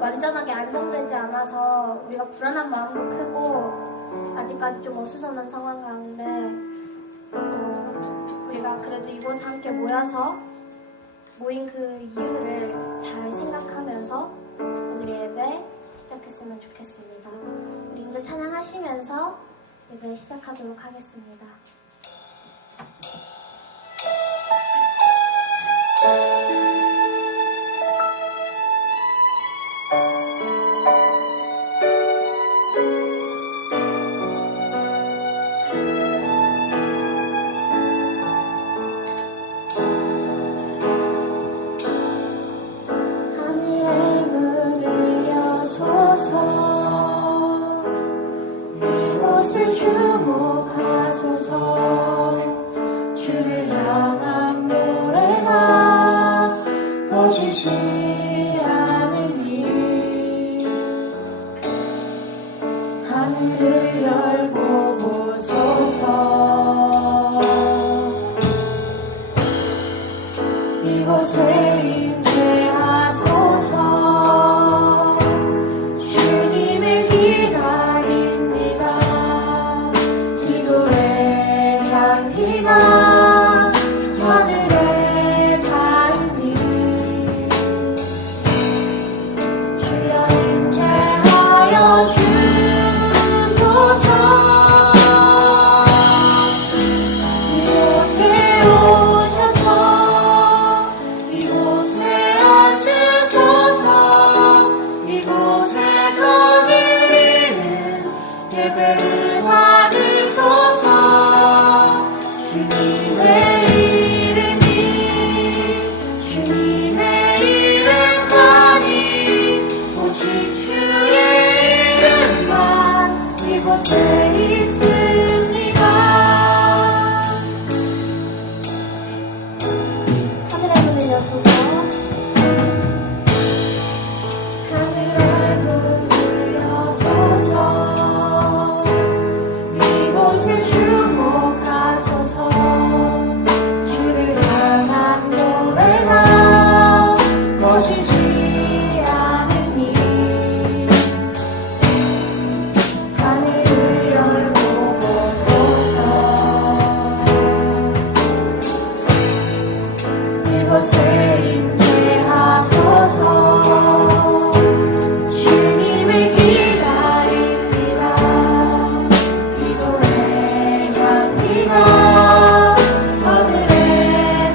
완전하게 안정되지 않아서 우리가 불안한 마음도 크고 아직까지 좀 어수선한 상황 가운데 우리가 그래도 이곳에 함께 모인 그 이유를 잘 생각하면서 오늘의 예배 시작했으면 좋겠습니다. 우리 인도 찬양하시면서 예배 시작하도록 하겠습니다. 주목하소서. 주를 향한 노래가 꺼지지 않으니 하늘을 열고 보소서. 이곳에 임재하소서. 주님을 기다립니다. 기도의 향기가 하늘에 닿으니 주여 임재하여 주소서. 이곳에 오셔서 이곳에 앉으소서. 이곳에서 드리는 예배를 받으소서. 주님의 이름만이 오직 주의 이름만 이곳에 있습니다. 하늘의 문을 여소서. 하늘의 문을 여소서. 이곳을 주목하소서. 주를 향한 노래가 꺼지지 않으니 하늘을 열고 보소서. 이곳에 임재하소서. 주님을 기다립니다. 기도의 향기가 하늘에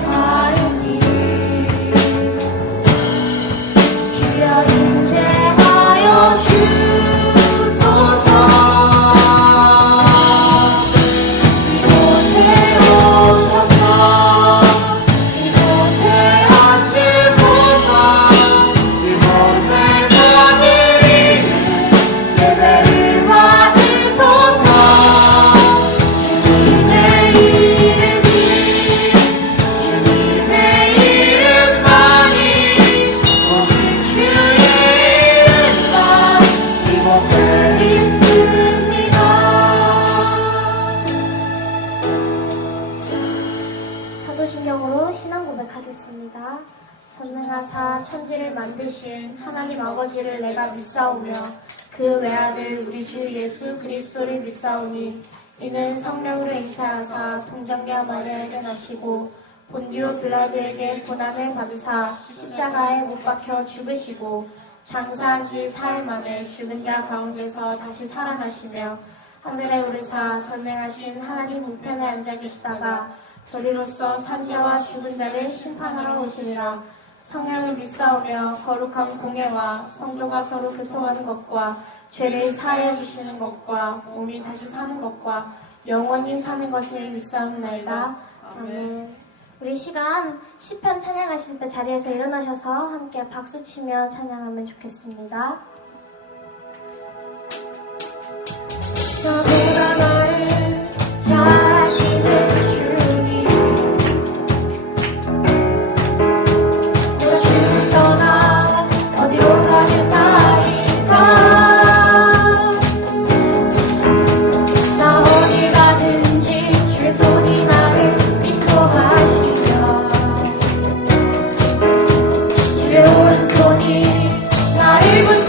닿으니 주여 임재하여 주소서. 이곳에 오셔서 이곳에 앉으소서. 이곳에서 드리는 예배를 받으소서. 주님의 이름만이 오직 주의 이름만 이곳에 있습니다. 사도신경으로 신앙 고백하겠습니다. 전능하사 천지를 만드신 하나님 아버지를 내가 믿사오며 그 외아들 우리 주 예수 그리스도를 믿사오니 이는 성령으로 잉태하사 동정녀 마리아에게 나시고 본디오 빌라도에게 고난을 받으사 십자가에 못 박혀 죽으시고 장사한 지 4일 만에 죽은 자 가운데서 다시 살아나시며 하늘에 오르사 전능하신 하나님 우편에 앉아 계시다가 저리로서 산자와 죽은 자를 심판하러 오시리라. 성령을 믿사오며 거룩한 공예와 성도가 서로 교통하는 것과 죄를 사하여 주시는 것과 몸이 다시 사는 것과 영원히 사는 것을 믿사옵나이다. 아멘. 우리 시간 시편 찬양하실 때 자리에서 일어나셔서 함께 박수치며 찬양하면 좋겠습니다. 너보다 나를 잘 아시는 주님. 내가 주를 떠나 어디로 가는 나인가. 나 어디 가든지 주의 손이 나를 인도하시며 주의 오른손이 나를 붙들고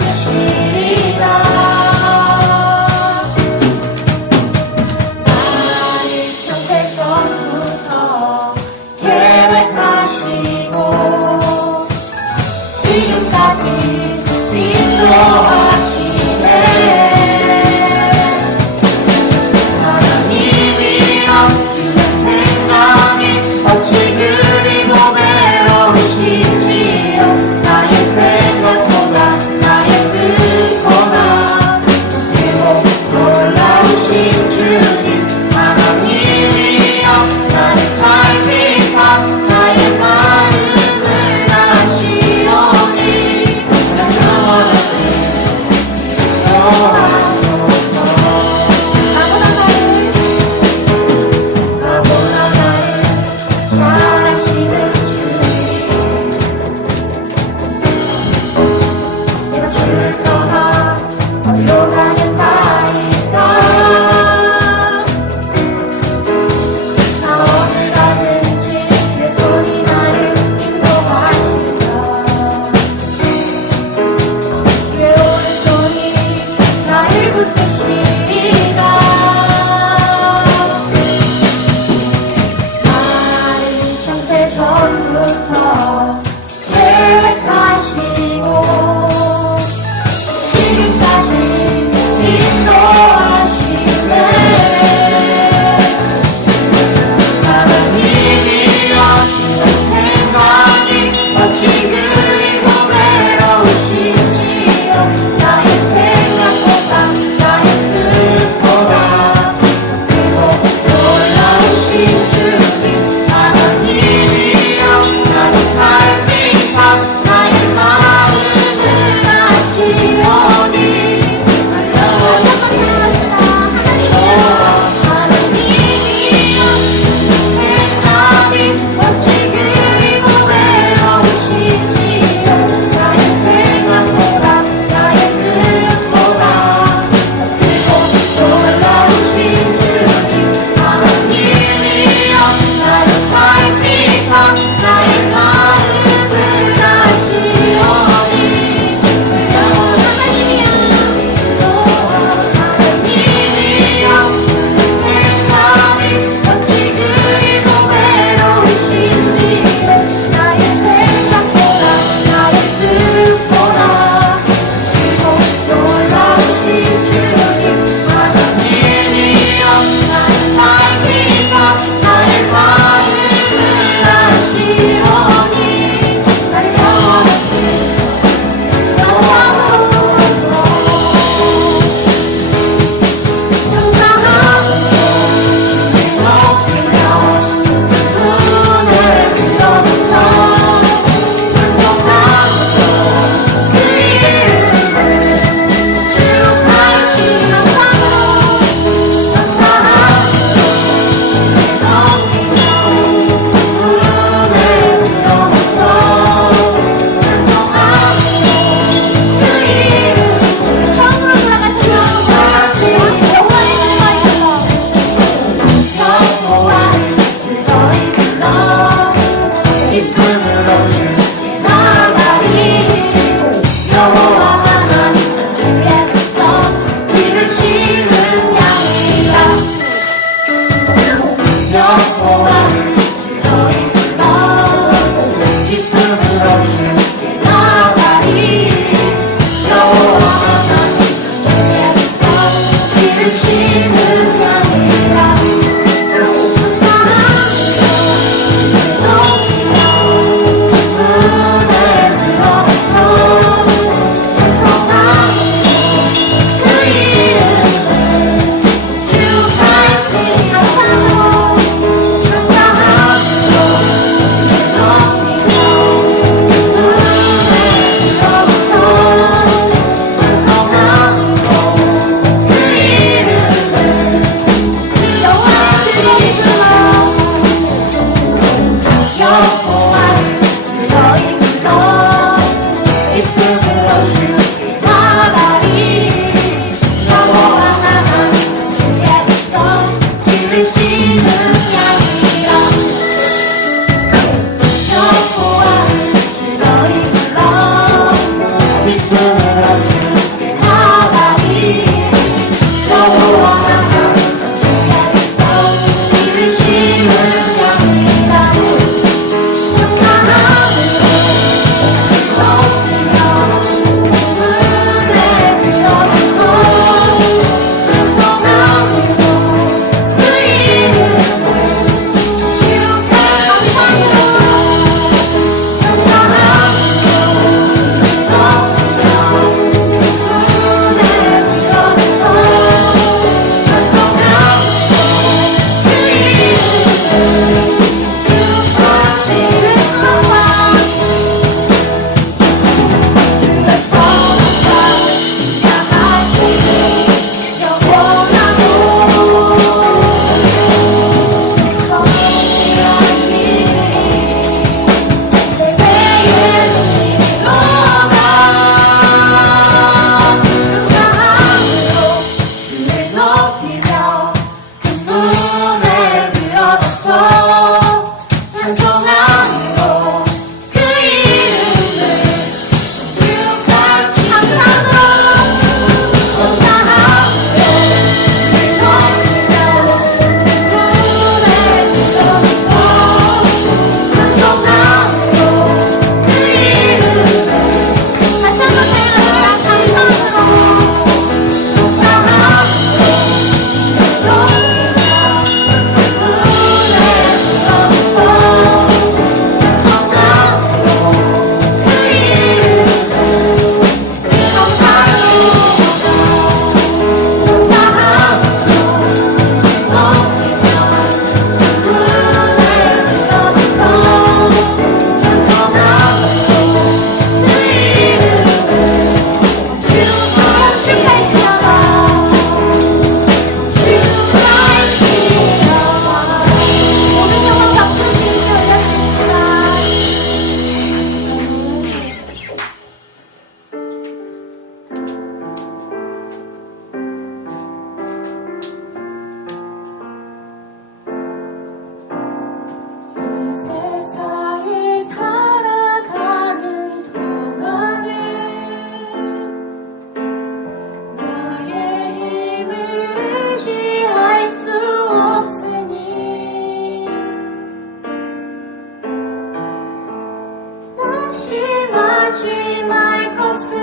낙심할 것은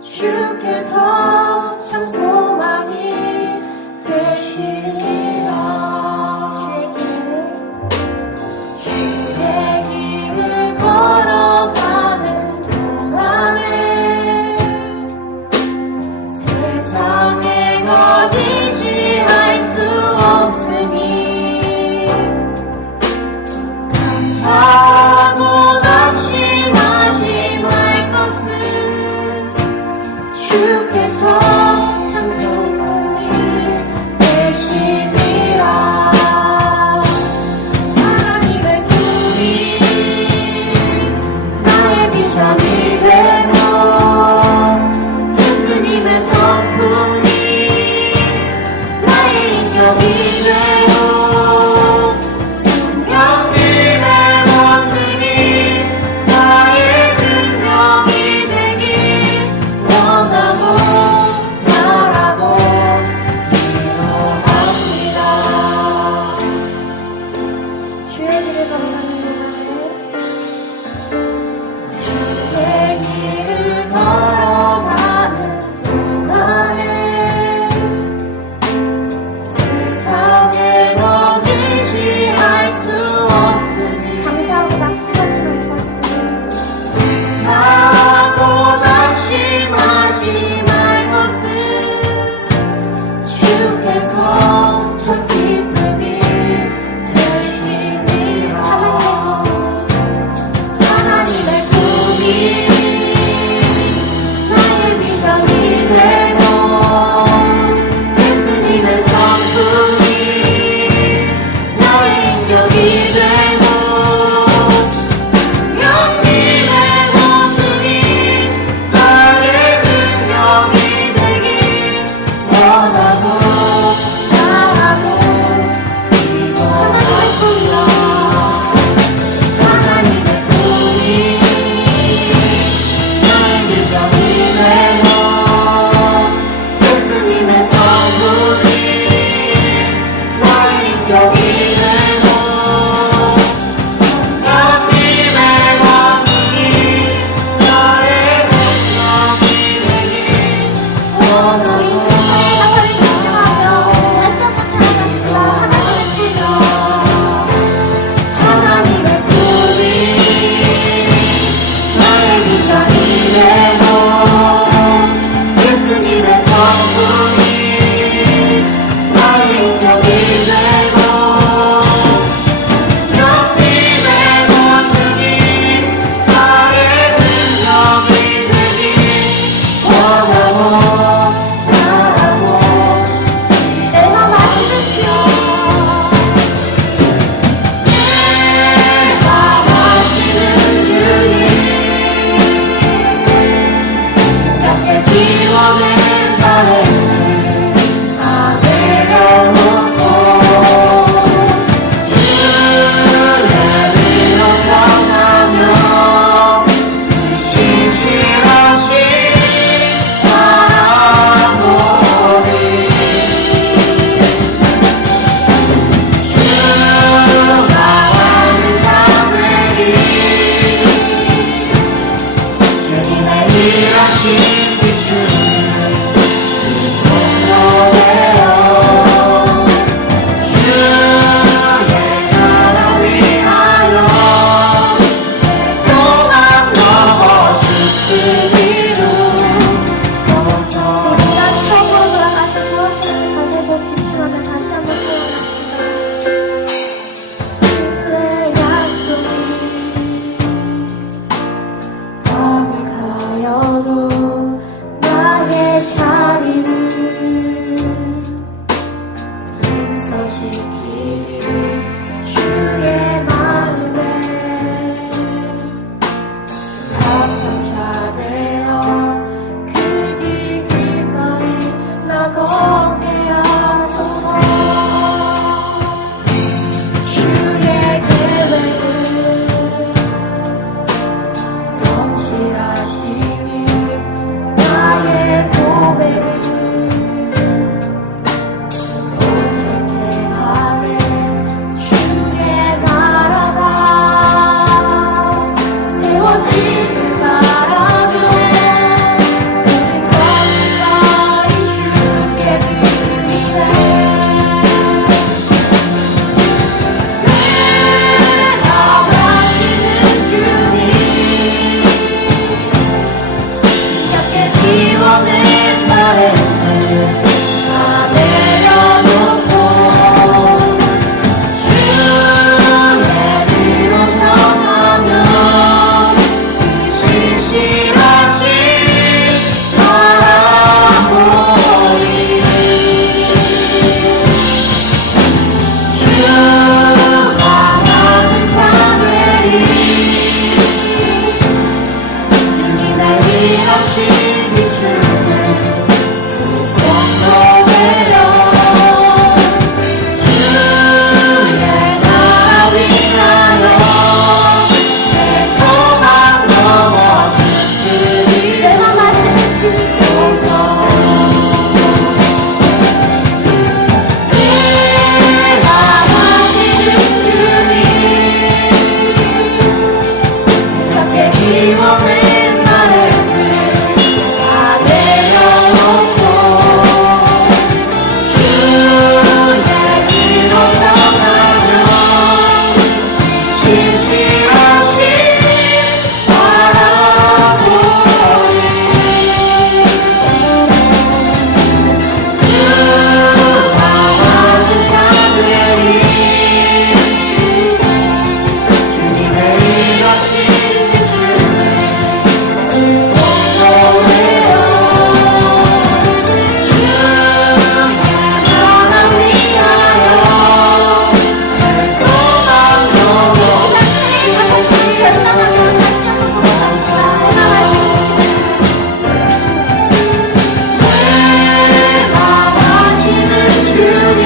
주께서 참 소망이 되시리라. 주의 길을 걸어가는 동안에 세상에 어디지 할 수 없으니 감사하고 낙심하지 말 것은 주께서 행하심을 바라며 모든 것을 다이 주께 드리네. 내가 하시는 주님 약게 비워낸 바램들 다 내려놓고 주의 뒤로 전하며 그 신실하신 바라보리. 주가 많은 자들이 주님의 일하신 빛을 공고되려 주의 나라 위하여 내 소망 넘어 주들이 내가 말씀을 주소서. 내가 하시는 주님 그렇게 비워낸 바램들 다 내려놓고 주의 뒤로 전하며 신실하신 바라보리. 주가 많은 자들이 주님의 일하신 빛을 공고되어 주의 나라 위하여 늘 소망 넘어 내가 하시는 주님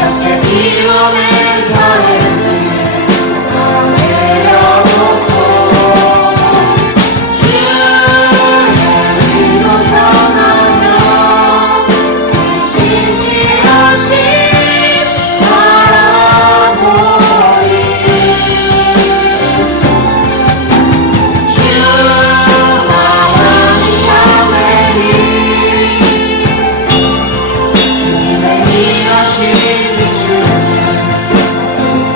약게 비워낸 바램들 다 내려놓고 주의 뒤로 전하며 신실하신 바라보리. 주가 많은 자매리 주님의 일하신 빛을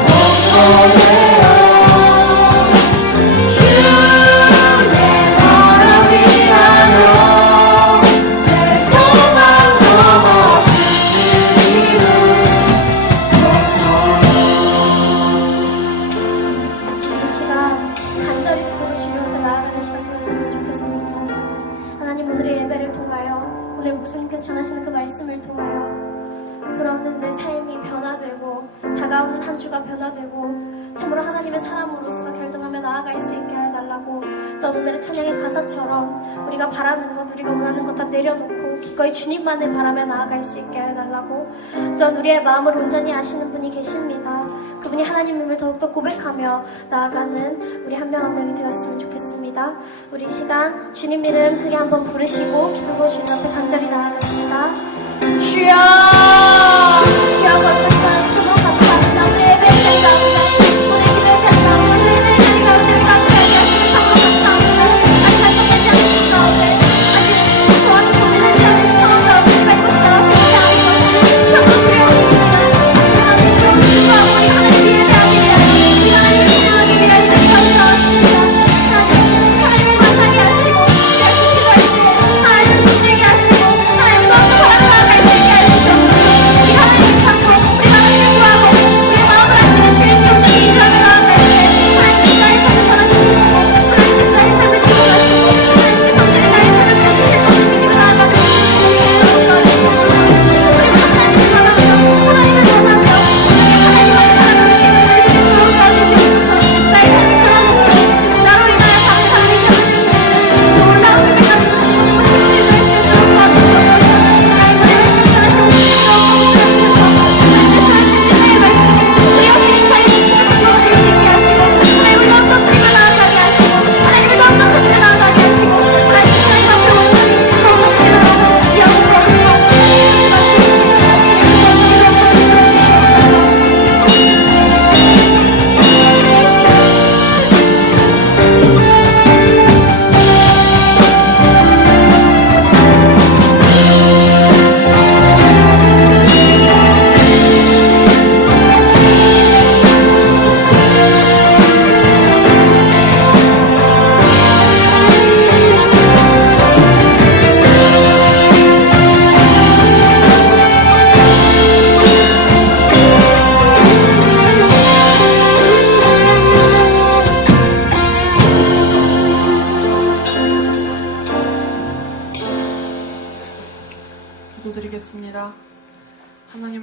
공고되어 주의 나라 위하여 내 소망 넘어 주시리를 이 시간 간절히 기도로 주님 앞에 나아가는 시간 되었으면 좋겠습니다. 하나님, 오늘의 예배를 통하여 오늘 목사님께서 전하시는 그 말씀을 통하여 돌아오는 내 삶이 변화되고 다가오는 한 주가 변화되고 참으로 하나님의 사람으로서 결단하며 나아갈 수 있게 하여 달라고, 또 오늘의 찬양의 가사처럼 우리가 바라는 것, 우리가 원하는 것 다 내려놓고 기꺼이 주님만을 바라며 나아갈 수 있게 하여 달라고, 또한 우리의 마음을 온전히 아시는 분이 계십니다. 그분이 하나님임을 더욱더 고백하며 나아가는 우리 한 명 한 명이 되었으면 좋겠습니다. 우리 시간 주님 이름 크게 한번 부르시고 기도로 주님 앞에 간절히 나아갑시다. 주여 귀하고 어떤 초록 같은 아름다운 예배의 가운데 오늘 기도의 편 가운데 오늘 자리 가운데 우리가 함께하게 하시는 상황 가운데 아직 안정되지 않는 가운데 아직 저와는 고민하지 않는 상황 가운데 밟고 나와서 하나님 것을 정말 두려워합니다. 하나님 기도하고 우리 하나님 예배하기 위하여 우리 하나님 진행하기 위하여 저희 가운데 나왔습니다. 하나님을 만나게 하시고 우리가 기도할 때 하나님을 힘들게 하시고 하나님과 또 바라나갈 수 있게 하여 주옵소서.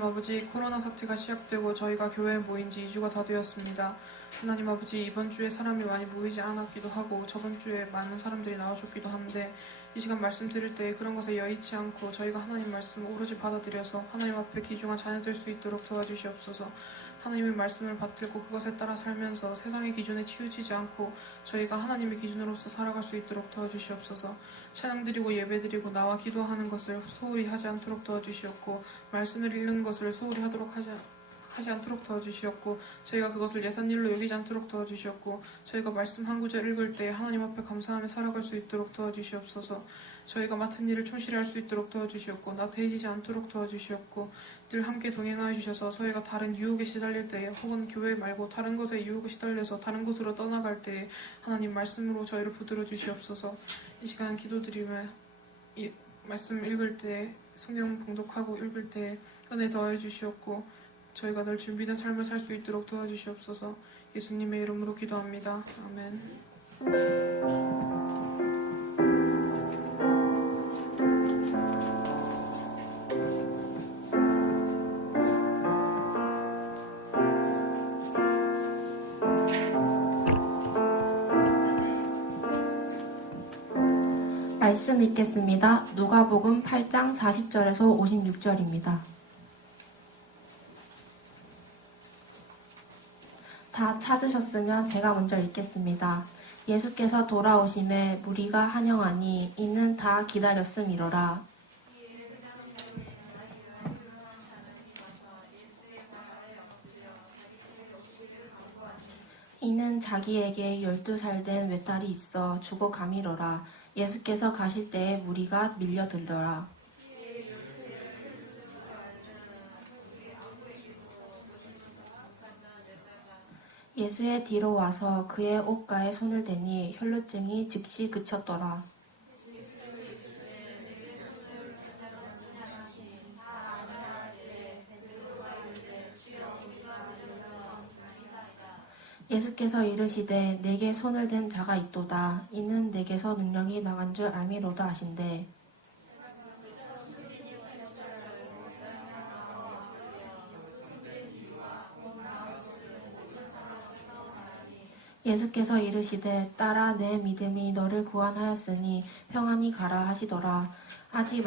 아버지, 코로나 사태가 시작되고 저희가 교회에 모인 지 2주가 다 되었습니다. 하나님 아버지, 이번 주에 사람이 많이 모이지 않았기도 하고 저번 주에 많은 사람들이 나와줬기도 한데 이 시간 말씀 드릴 때 그런 것에 여의치 않고 저희가 하나님 말씀을 오로지 받아들여서 하나님 앞에 귀중한 자녀 될 수 있도록 도와주시옵소서. 하나님의 말씀을 받들고 그것에 따라 살면서 세상의 기준에 치우치지 않고 저희가 하나님의 기준으로서 살아갈 수 있도록 도와주시옵소서. 찬양 드리고 예배 드리고 나와 기도하는 것을 소홀히 하지 않도록 도와주시옵고 말씀을 읽는 것을 소홀히 하도록 하지 않도록 도와주시옵고 저희가 그것을 예산일로 여기지 않도록 도와주시옵고 저희가 말씀 한 구절 읽을 때 하나님 앞에 감사하며 살아갈 수 있도록 도와주시옵소서. 저희가 맡은 일을 충실히 할 수 있도록 도와주시옵고 나태해지지 않도록 도와주시옵고 늘 함께 동행하여 주셔서 저희가 다른 유혹에 시달릴 때에 혹은 교회 말고 다른 것에 유혹에 시달려서 다른 곳으로 떠나갈 때에 하나님 말씀으로 저희를 붙들어 주시옵소서. 이 시간 기도드리며 이 말씀 읽을 때 성경 봉독하고 읽을 때 은혜 더해 주시옵고 저희가 늘 준비된 삶을 살 수 있도록 도와주시옵소서. 예수님의 이름으로 기도합니다. 아멘. 말씀 읽겠습니다. 누가복음 8장 40절에서 56절입니다. 다 찾으셨으면 제가 먼저 읽겠습니다. 예수께서 돌아오심에 무리가 환영하니 이는 다 기다렸음이로라. 이는 자기에게 12살 된 외딸이 있어 죽어가미로라. 예수께서 가실 때에 무리가 밀려들더라. 예수의 뒤로 와서 그의 옷가에 손을 대니 혈루증이 즉시 그쳤더라. 예수께서 이르시되 내게 손을 댄 자가 있도다. 이는 내게서 능력이 나간 줄 알미로다 하신대. 예수께서 이르시되 딸아 내 믿음이 너를 구원하였으니 평안히 가라 하시더라. 아직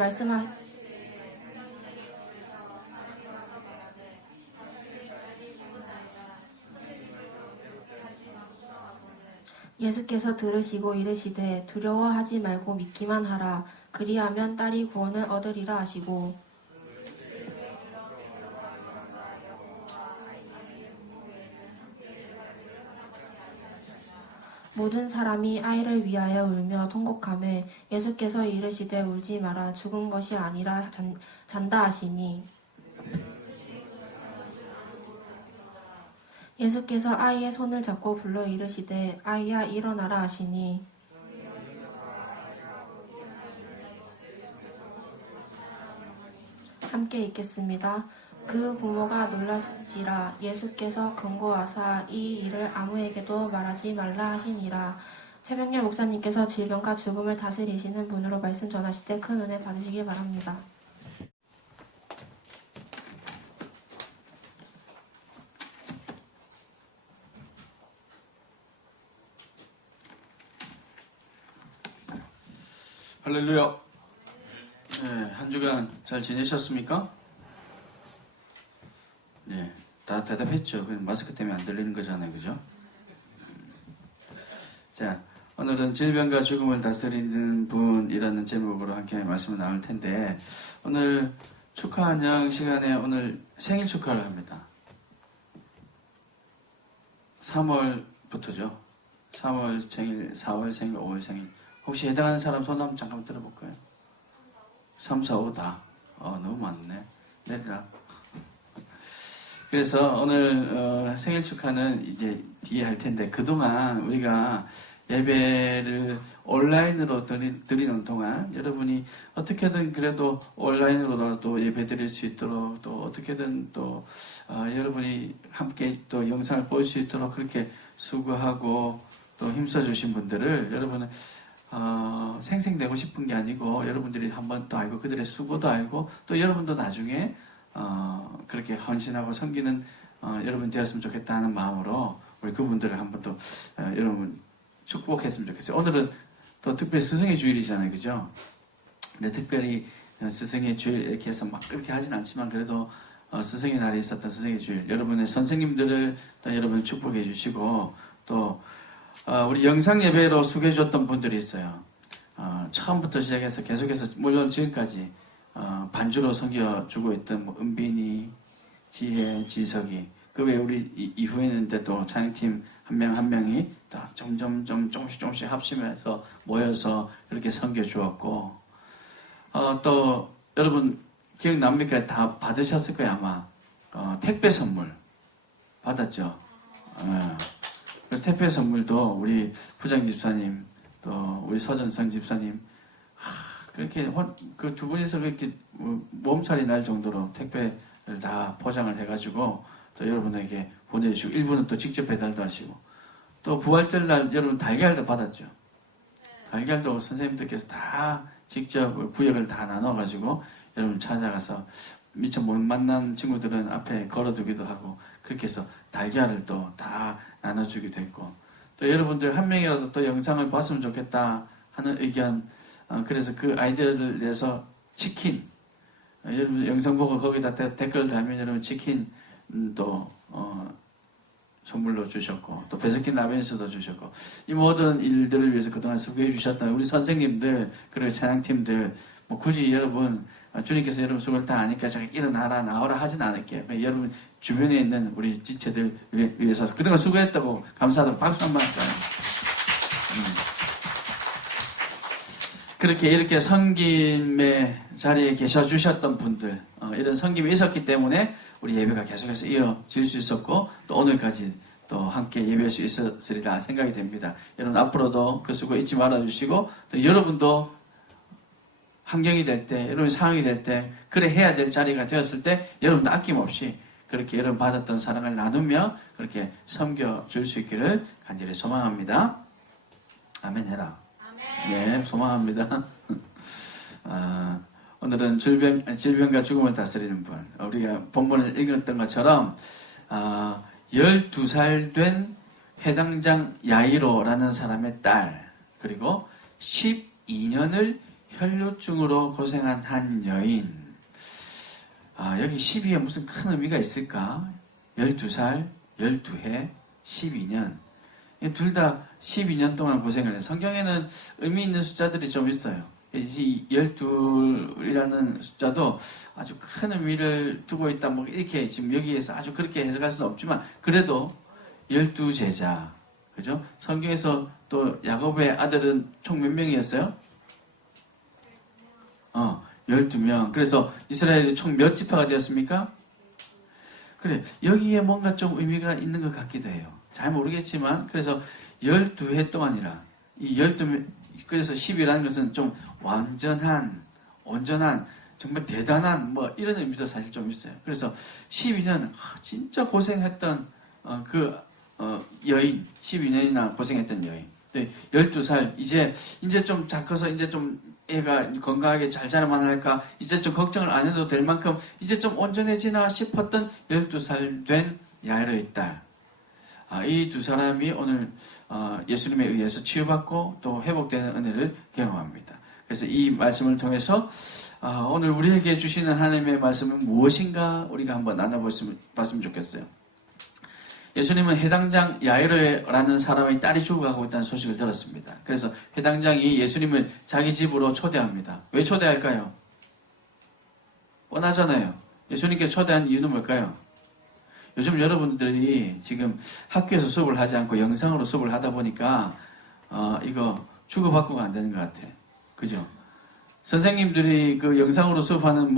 예수께서 들으시고 이르시되 두려워하지 말고 믿기만 하라. 그리하면 딸이 구원을 얻으리라 하시고 모든 사람이 아이를 위하여 울며 통곡하매 예수께서 이르시되 울지 마라. 죽은 것이 아니라 잔다 하시니 예수께서 아이의 손을 잡고 불러 이르시되 아이야 일어나라 하시니 함께 읽겠습니다. 그 부모가 놀라지라. 예수께서 경고하사 이 일을 아무에게도 말하지 말라 하시니라. 최병렬 목사님께서 질병과 죽음을 다스리시는 분으로 말씀 전하실 때 큰 은혜 받으시기 바랍니다. 할렐루야. 네, 한 주간 잘 지내셨습니까? 네, 다 대답했죠. 그냥 마스크 때문에 안 들리는 거잖아요, 그죠? 자, 오늘은 질병과 죽음을 다스리는 분이라는 제목으로 함께 말씀을 나눌 텐데, 오늘 축하 안녕 시간에 오늘 생일 축하를 합니다. 3월부터죠. 3월 생일, 4월 생일, 5월 생일. 혹시 해당하는 사람 손 한번 잠깐 들어볼까요? 3, 4, 5 다. 너무 많네. 내리라. 그래서 오늘 생일 축하는 이제 뒤에 할 텐데 그동안 우리가 예배를 온라인으로 드리는 동안 여러분이 어떻게든 그래도 온라인으로라도 예배 드릴 수 있도록 또 어떻게든 또 여러분이 함께 또 영상을 볼 수 있도록 그렇게 수고하고 또 힘써주신 분들을 여러분은 생생되고 싶은 게 아니고 여러분들이 한번 또 알고 그들의 수고도 알고 또 여러분도 나중에 그렇게 헌신하고 섬기는 여러분 되었으면 좋겠다 하는 마음으로 우리 그분들을 한번 또 여러분 축복했으면 좋겠어요. 오늘은 또 특별히 스승의 주일이잖아요, 그죠? 근데 특별히 스승의 주일 이렇게 해서 막 그렇게 하진 않지만 그래도 스승의 날이 있었던 스승의 주일, 여러분의 선생님들을 또 여러분 축복해 주시고 또 우리 영상 예배로 소개해 줬던 분들이 있어요. 처음부터 시작해서 계속해서 물론 지금까지 반주로 섬겨주고 있던 뭐 은빈이, 지혜, 지석이, 그 외에 우리 이후에는 또 찬양팀 한 명 한 명이 또 점점 조금씩 합심해서 모여서 그렇게 섬겨주었고, 또 여러분 기억납니까? 다 받으셨을 거예요 아마. 택배 선물 받았죠. 그 택배 선물도 우리 부장 집사님 또 우리 서전성 집사님 그렇게 그 두 분이서 그렇게 몸살이 날 정도로 택배를 다 포장을 해가지고 또 여러분에게 보내주시고, 일부는 또 직접 배달도 하시고, 또 부활절 날 여러분 달걀도 받았죠. 달걀도 선생님들께서 다 직접 구역을 다 나눠가지고 여러분 찾아가서 미처 못 만난 친구들은 앞에 걸어두기도 하고 그렇게 해서 달걀을 또 다 나눠주기도 했고, 또 여러분들 한 명이라도 또 영상을 봤으면 좋겠다 하는 의견, 그래서 그 아이디어를 내서 치킨, 여러분 영상 보고 거기다 댓글 달면 여러분 치킨 또 선물로 주셨고, 또 베스킨 라빈스도 주셨고, 이 모든 일들을 위해서 그동안 수고해 주셨던 우리 선생님들 그리고 찬양팀들, 뭐 굳이 여러분 주님께서 여러분 수고를 다 아니까 제가 일어나라 나오라 하진 않을게요. 여러분 주변에 있는 우리 지체들 위해서 그동안 수고했다고 감사하다고 박수 한번 할까요? 그렇게 이렇게 섬김의 자리에 계셔 주셨던 분들, 이런 섬김이 있었기 때문에 우리 예배가 계속해서 이어질 수 있었고, 또 오늘까지 또 함께 예배할 수 있었으리라 생각이 됩니다. 여러분 앞으로도 그 수고 잊지 말아주시고, 또 여러분도 환경이 될 때, 여러분 상황이 될 때, 그래 해야 될 자리가 되었을 때 여러분도 아낌없이 그렇게 여러분 받았던 사랑을 나누며 그렇게 섬겨줄 수 있기를 간절히 소망합니다. 아멘 해라. 네, 소망합니다. 오늘은 질병과 죽음을 다스리는 분. 우리가 본문을 읽었던 것처럼 12살 된 회당장 야이로라는 사람의 딸, 그리고 12년을 혈루증으로 고생한 한 여인. 여기 12에 무슨 큰 의미가 있을까? 12살, 12해, 12년. 둘 다 12년 동안 고생을 해요. 성경에는 의미 있는 숫자들이 좀 있어요. 이 12이라는 숫자도 아주 큰 의미를 두고 있다. 뭐 이렇게 지금 여기에서 아주 그렇게 해석할 수는 없지만, 그래도 12제자. 그죠? 성경에서 또 야곱의 아들은 총 몇 명이었어요? 12명. 그래서 이스라엘이 총 몇 지파가 되었습니까? 그래, 여기에 뭔가 좀 의미가 있는 것 같기도 해요. 잘 모르겠지만, 그래서 12해 동안이라, 이 12, 그래서 10이라는 것은 좀 완전한, 온전한, 정말 대단한, 뭐, 이런 의미도 사실 좀 있어요. 그래서 12년, 진짜 고생했던, 여인, 12년이나 고생했던 여인. 12살, 이제 좀 다 커서 이제 좀 애가 건강하게 잘 자라만 할까, 이제 좀 걱정을 안 해도 될 만큼 이제 좀 온전해지나 싶었던 12살 된 야이로의 딸. 이 두 사람이 오늘 예수님에 의해서 치유받고 또 회복되는 은혜를 경험합니다. 그래서 이 말씀을 통해서 오늘 우리에게 주시는 하나님의 말씀은 무엇인가 우리가 한번 나눠봤으면 좋겠어요. 예수님은 회당장 야이로라는 사람의 딸이 죽어가고 있다는 소식을 들었습니다. 그래서 회당장이 예수님을 자기 집으로 초대합니다. 왜 초대할까요? 뻔하잖아요. 예수님께 초대한 이유는 뭘까요? 요즘 여러분들이 지금 학교에서 수업을 하지 않고 영상으로 수업을 하다 보니까 이거 주고받고가 안 되는 것 같아. 그죠? 선생님들이 그 영상으로 수업하는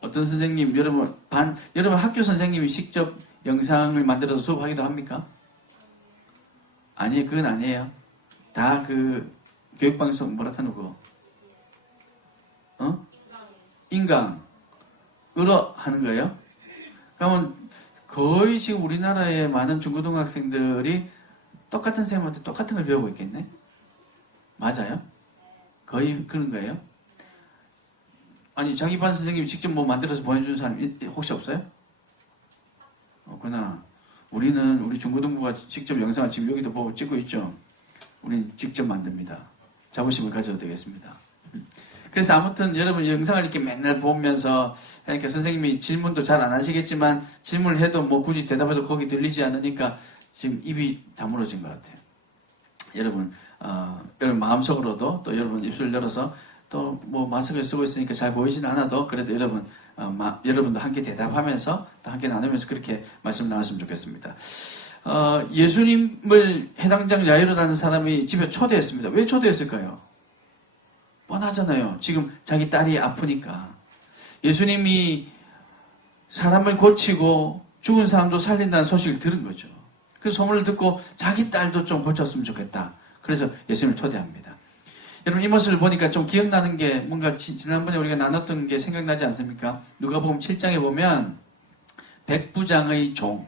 어떤 선생님, 여러분 학교 선생님이 직접 영상을 만들어서 수업하기도 합니까? 아니, 그건 아니에요. 다 그 교육방송 뭐라카노 그거? 인강으로 하는 거예요? 그러면 거의 지금 우리나라의 많은 중고등학생들이 똑같은 선생님한테 똑같은 걸 배우고 있겠네? 맞아요? 거의 그런 거예요? 아니 자기 반 선생님이 직접 뭐 만들어서 보내주는 사람 혹시 없어요? 없구나. 우리는 우리 중고등부가 직접 영상을 지금 여기도 보고 찍고 있죠. 우리는 직접 만듭니다. 자부심을 가져도 되겠습니다. 그래서 아무튼 여러분 영상을 이렇게 맨날 보면서 그러니까 선생님이 질문도 잘 안 하시겠지만 질문을 해도 뭐 굳이 대답해도 거기 들리지 않으니까 지금 입이 다물어진 것 같아요. 여러분 여러분 마음속으로도 또 여러분 입술 열어서 또 뭐 마스크를 쓰고 있으니까 잘 보이지는 않아도 그래도 여러분 여러분도 함께 대답하면서 또 함께 나누면서 그렇게 말씀 나눴으면 좋겠습니다. 예수님을 해당장 야이로라는 사람이 집에 초대했습니다. 왜 초대했을까요? 뻔하잖아요. 지금 자기 딸이 아프니까. 예수님이 사람을 고치고 죽은 사람도 살린다는 소식을 들은 거죠. 그 소문을 듣고 자기 딸도 좀 고쳤으면 좋겠다. 그래서 예수님을 초대합니다. 여러분 이 모습을 보니까 좀 기억나는 게 뭔가 지난번에 우리가 나눴던 게 생각나지 않습니까? 누가복음 7장에 보면 백부장의 종,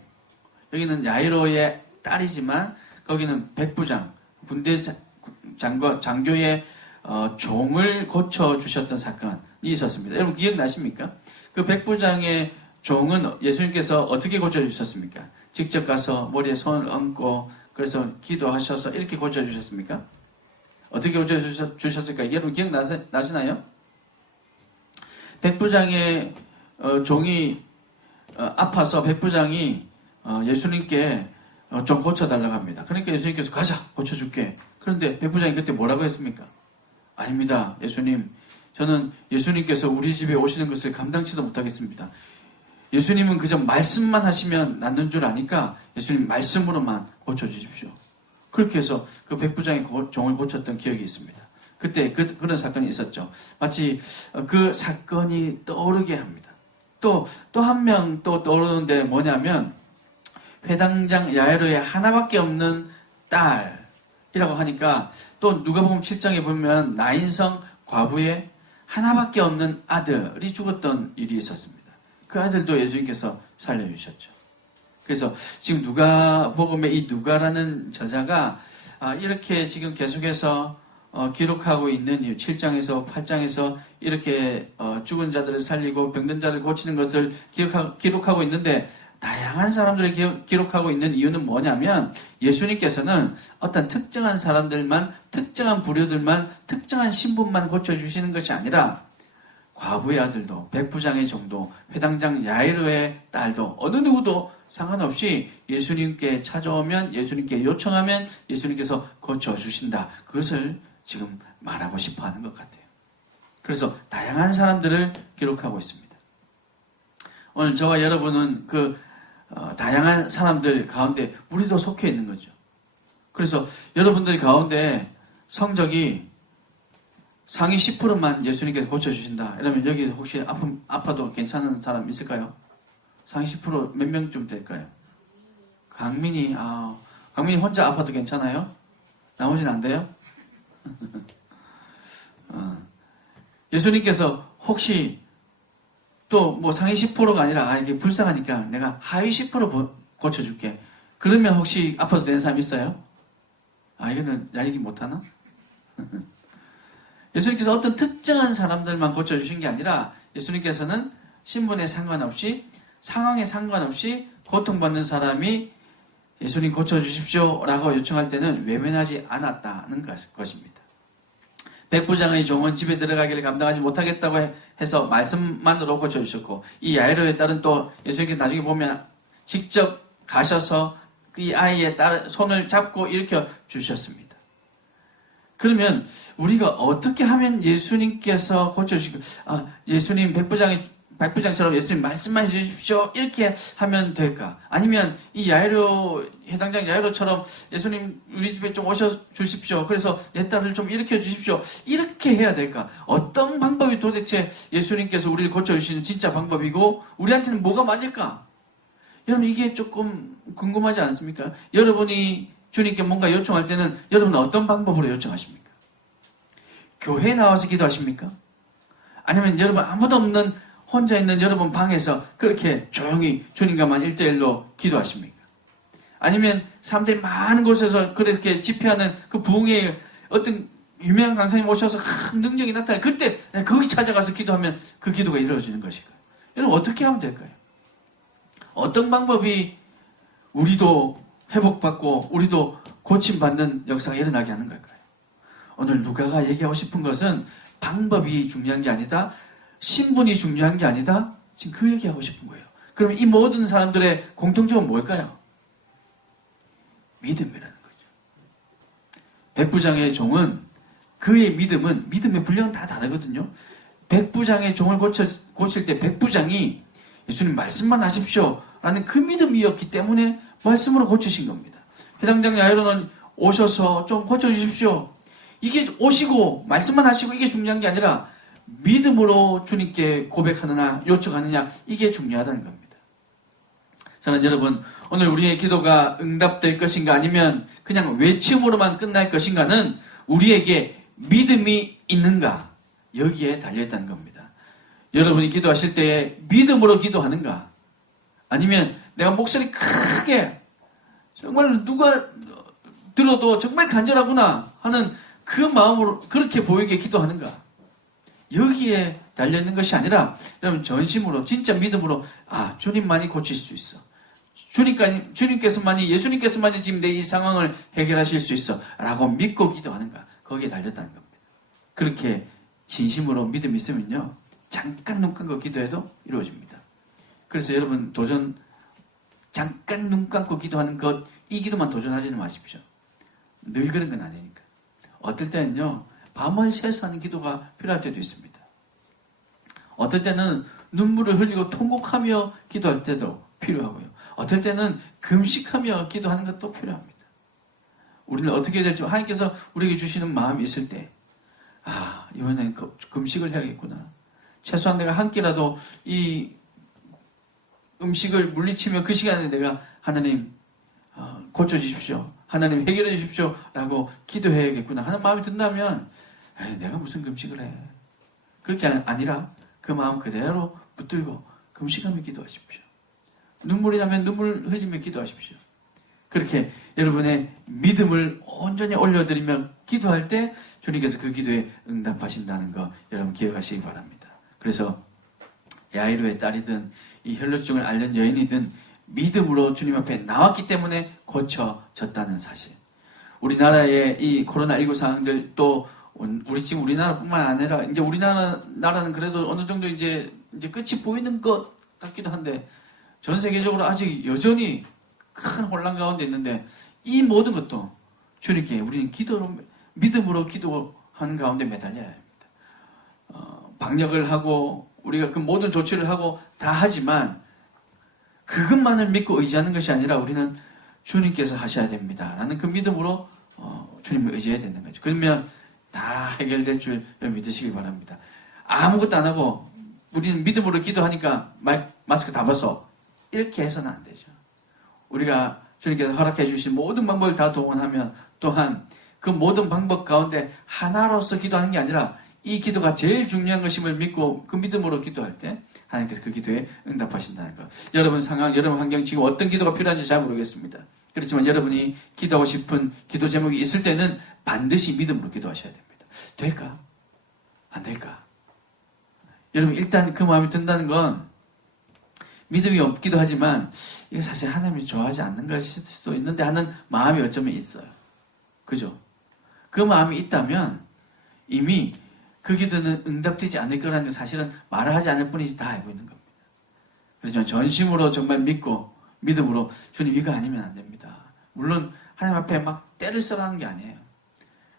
여기는 야이로의 딸이지만 거기는 백부장, 군대 장교의 종을 고쳐주셨던 사건이 있었습니다. 여러분 기억나십니까? 그 백부장의 종은 예수님께서 어떻게 고쳐주셨습니까? 직접 가서 머리에 손을 얹고 그래서 기도하셔서 이렇게 고쳐주셨습니까? 어떻게 고쳐주셨을까? 여러분 기억나시나요? 백부장의 종이 아파서 백부장이 예수님께 좀 고쳐달라고 합니다. 그러니까 예수님께서 가자 고쳐줄게. 그런데 백부장이 그때 뭐라고 했습니까? 아닙니다. 예수님, 저는 예수님께서 우리 집에 오시는 것을 감당치도 못하겠습니다. 예수님은 그저 말씀만 하시면 낫는 줄 아니까 예수님 말씀으로만 고쳐주십시오. 그렇게 해서 그 백부장의 종을 고쳤던 기억이 있습니다. 그때 그런 사건이 있었죠. 마치 그 사건이 떠오르게 합니다. 또 한 명 또 떠오르는데 뭐냐면 회당장 야이로의 하나밖에 없는 딸이라고 하니까 또 누가복음 7장에 보면 나인성 과부의 하나밖에 없는 아들이 죽었던 일이 있었습니다. 그 아들도 예수님께서 살려주셨죠. 그래서 지금 누가복음의 이 누가라는 저자가 이렇게 지금 계속해서 기록하고 있는 이유 7장에서 8장에서 이렇게 죽은 자들을 살리고 병든 자를 고치는 것을 기록하고 있는데 다양한 사람들을 기록하고 있는 이유는 뭐냐면 예수님께서는 어떤 특정한 사람들만 특정한 부류들만 특정한 신분만 고쳐주시는 것이 아니라 과부의 아들도 백부장의 종도 회당장 야이로의 딸도 어느 누구도 상관없이 예수님께 찾아오면 예수님께 요청하면 예수님께서 고쳐주신다. 그것을 지금 말하고 싶어 하는 것 같아요. 그래서 다양한 사람들을 기록하고 있습니다. 오늘 저와 여러분은 그 다양한 사람들 가운데 우리도 속해 있는 거죠. 그래서 여러분들 가운데 성적이 상위 10%만 예수님께서 고쳐주신다. 이러면 여기 혹시 아파도 괜찮은 사람 있을까요? 상위 10% 몇 명쯤 될까요? 강민이 혼자 아파도 괜찮아요? 나머지는 안 돼요? 예수님께서 혹시 또 뭐 상위 10%가 아니라 이게 불쌍하니까 내가 하위 10% 고쳐줄게. 그러면 혹시 아파도 되는 사람 있어요? 이거는 얘기 못하나? 예수님께서 어떤 특정한 사람들만 고쳐주신 게 아니라 예수님께서는 신분에 상관없이 상황에 상관없이 고통받는 사람이 예수님 고쳐주십시오 라고 요청할 때는 외면하지 않았다는 것입니다. 백부장의 종은 집에 들어가기를 감당하지 못하겠다고 해서 말씀만으로 고쳐주셨고 이 야이로의 딸은 또 예수님께서 나중에 보면 직접 가셔서 이 아이의 손을 잡고 일으켜 주셨습니다. 그러면 우리가 어떻게 하면 예수님께서 고쳐주시고 예수님 백부장처럼 예수님 말씀만 해주십시오 이렇게 하면 될까? 아니면 이 야이로 해당장 야이로처럼 예수님 우리 집에 좀 오셔 주십시오. 그래서 내 딸을 좀 일으켜 주십시오. 이렇게 해야 될까? 어떤 방법이 도대체 예수님께서 우리를 고쳐주시는 진짜 방법이고 우리한테는 뭐가 맞을까? 여러분 이게 조금 궁금하지 않습니까? 여러분이 주님께 뭔가 요청할 때는 여러분은 어떤 방법으로 요청하십니까? 교회에 나와서 기도하십니까? 아니면 여러분 아무도 없는 혼자 있는 여러분 방에서 그렇게 조용히 주님과만 1대1로 기도하십니까? 아니면 사람들이 많은 곳에서 그렇게 집회하는 그 부흥의 어떤 유명한 강사님 오셔서 큰 능력이 나타나요. 그때 거기 찾아가서 기도하면 그 기도가 이루어지는 것일까요? 여러분 어떻게 하면 될까요? 어떤 방법이 우리도 회복받고 우리도 고침받는 역사가 일어나게 하는 걸까요? 오늘 누가가 얘기하고 싶은 것은 방법이 중요한 게 아니다. 신분이 중요한 게 아니다. 지금 그 얘기하고 싶은 거예요. 그러면 이 모든 사람들의 공통점은 뭘까요? 믿음이라는 거죠. 백부장의 종은 그의 믿음은 믿음의 분량은 다 다르거든요. 백부장의 종을 고칠 때 백부장이 예수님 말씀만 하십시오 라는 그 믿음이었기 때문에 말씀으로 고치신 겁니다. 회당장 야이로는 오셔서 좀 고쳐주십시오. 이게 오시고 말씀만 하시고 이게 중요한 게 아니라 믿음으로 주님께 고백하느냐 요청하느냐 이게 중요하다는 겁니다. 저는 여러분 오늘 우리의 기도가 응답될 것인가 아니면 그냥 외침으로만 끝날 것인가는 우리에게 믿음이 있는가 여기에 달려있다는 겁니다. 여러분이 기도하실 때에 믿음으로 기도하는가 아니면 내가 목소리 크게 정말 누가 들어도 정말 간절하구나 하는 그 마음으로 그렇게 보이게 기도하는가 여기에 달려있는 것이 아니라 여러분 전심으로 진짜 믿음으로 주님만이 고칠 수 있어. 주님께서만이 예수님께서만이 지금 내 이 상황을 해결하실 수 있어 라고 믿고 기도하는가 거기에 달렸다는 겁니다. 그렇게 진심으로 믿음이 있으면요 잠깐 눈 감고 기도해도 이루어집니다. 그래서 여러분 도전 잠깐 눈 감고 기도하는 것 이 기도만 도전하지는 마십시오. 늘 그런 건 아니니까. 어떨 때는요 밤을 새서 하는 기도가 필요할 때도 있습니다. 어떨 때는 눈물을 흘리고 통곡하며 기도할 때도 필요하고요. 어떨 때는 금식하며 기도하는 것도 필요합니다. 우리는 어떻게 될지 하나님께서 우리에게 주시는 마음이 있을 때 이번엔 금식을 해야겠구나. 최소한 내가 한 끼라도 이 음식을 물리치며 그 시간에 내가 하나님 고쳐주십시오. 하나님 해결해 주십시오. 라고 기도해야겠구나 하는 마음이 든다면 내가 무슨 금식을 해. 그렇게 아니라 그 마음 그대로 붙들고 금식하며 기도하십시오. 눈물이 나면 눈물 흘리며 기도하십시오. 그렇게 여러분의 믿음을 온전히 올려드리며 기도할 때 주님께서 그 기도에 응답하신다는 거 여러분 기억하시기 바랍니다. 그래서 야이로의 딸이든 이 혈루증을 앓는 여인이든 믿음으로 주님 앞에 나왔기 때문에 고쳐졌다는 사실. 우리나라의 이 코로나19 상황들 또 지금 우리나라뿐만 아니라 이제 우리나라는 그래도 어느 정도 이제 끝이 보이는 것 같기도 한데 전 세계적으로 아직 여전히 큰 혼란 가운데 있는데 이 모든 것도 주님께 우리는 믿음으로 기도하는 가운데 매달려야 합니다. 방역을 하고 우리가 그 모든 조치를 하고 다 하지만 그것만을 믿고 의지하는 것이 아니라 우리는 주님께서 하셔야 됩니다. 라는 그 믿음으로 주님을 의지해야 되는 거죠. 그러면 다 해결될 줄 믿으시기 바랍니다. 아무것도 안 하고 우리는 믿음으로 기도하니까 마스크 다 벗어. 이렇게 해서는 안 되죠. 우리가 주님께서 허락해 주신 모든 방법을 다 동원하면 또한 그 모든 방법 가운데 하나로서 기도하는 게 아니라 이 기도가 제일 중요한 것임을 믿고 그 믿음으로 기도할 때 하나님께서 그 기도에 응답하신다는 것. 여러분 상황, 여러분 환경 지금 어떤 기도가 필요한지 잘 모르겠습니다. 그렇지만 여러분이 기도하고 싶은 기도 제목이 있을 때는 반드시 믿음으로 기도하셔야 됩니다. 될까? 안 될까? 여러분 일단 그 마음이 든다는 건 믿음이 없기도 하지만 이게 사실 하나님이 좋아하지 않는 것일 수도 있는데 하는 마음이 어쩌면 있어요. 그죠? 그 마음이 있다면 이미 그 기도는 응답되지 않을 거라는 건 사실은 말을 하지 않을 뿐이지 다 알고 있는 겁니다. 그렇지만 전심으로 정말 믿고 믿음으로 주님 이거 아니면 안 됩니다. 물론 하나님 앞에 막 때를 써라는 게 아니에요.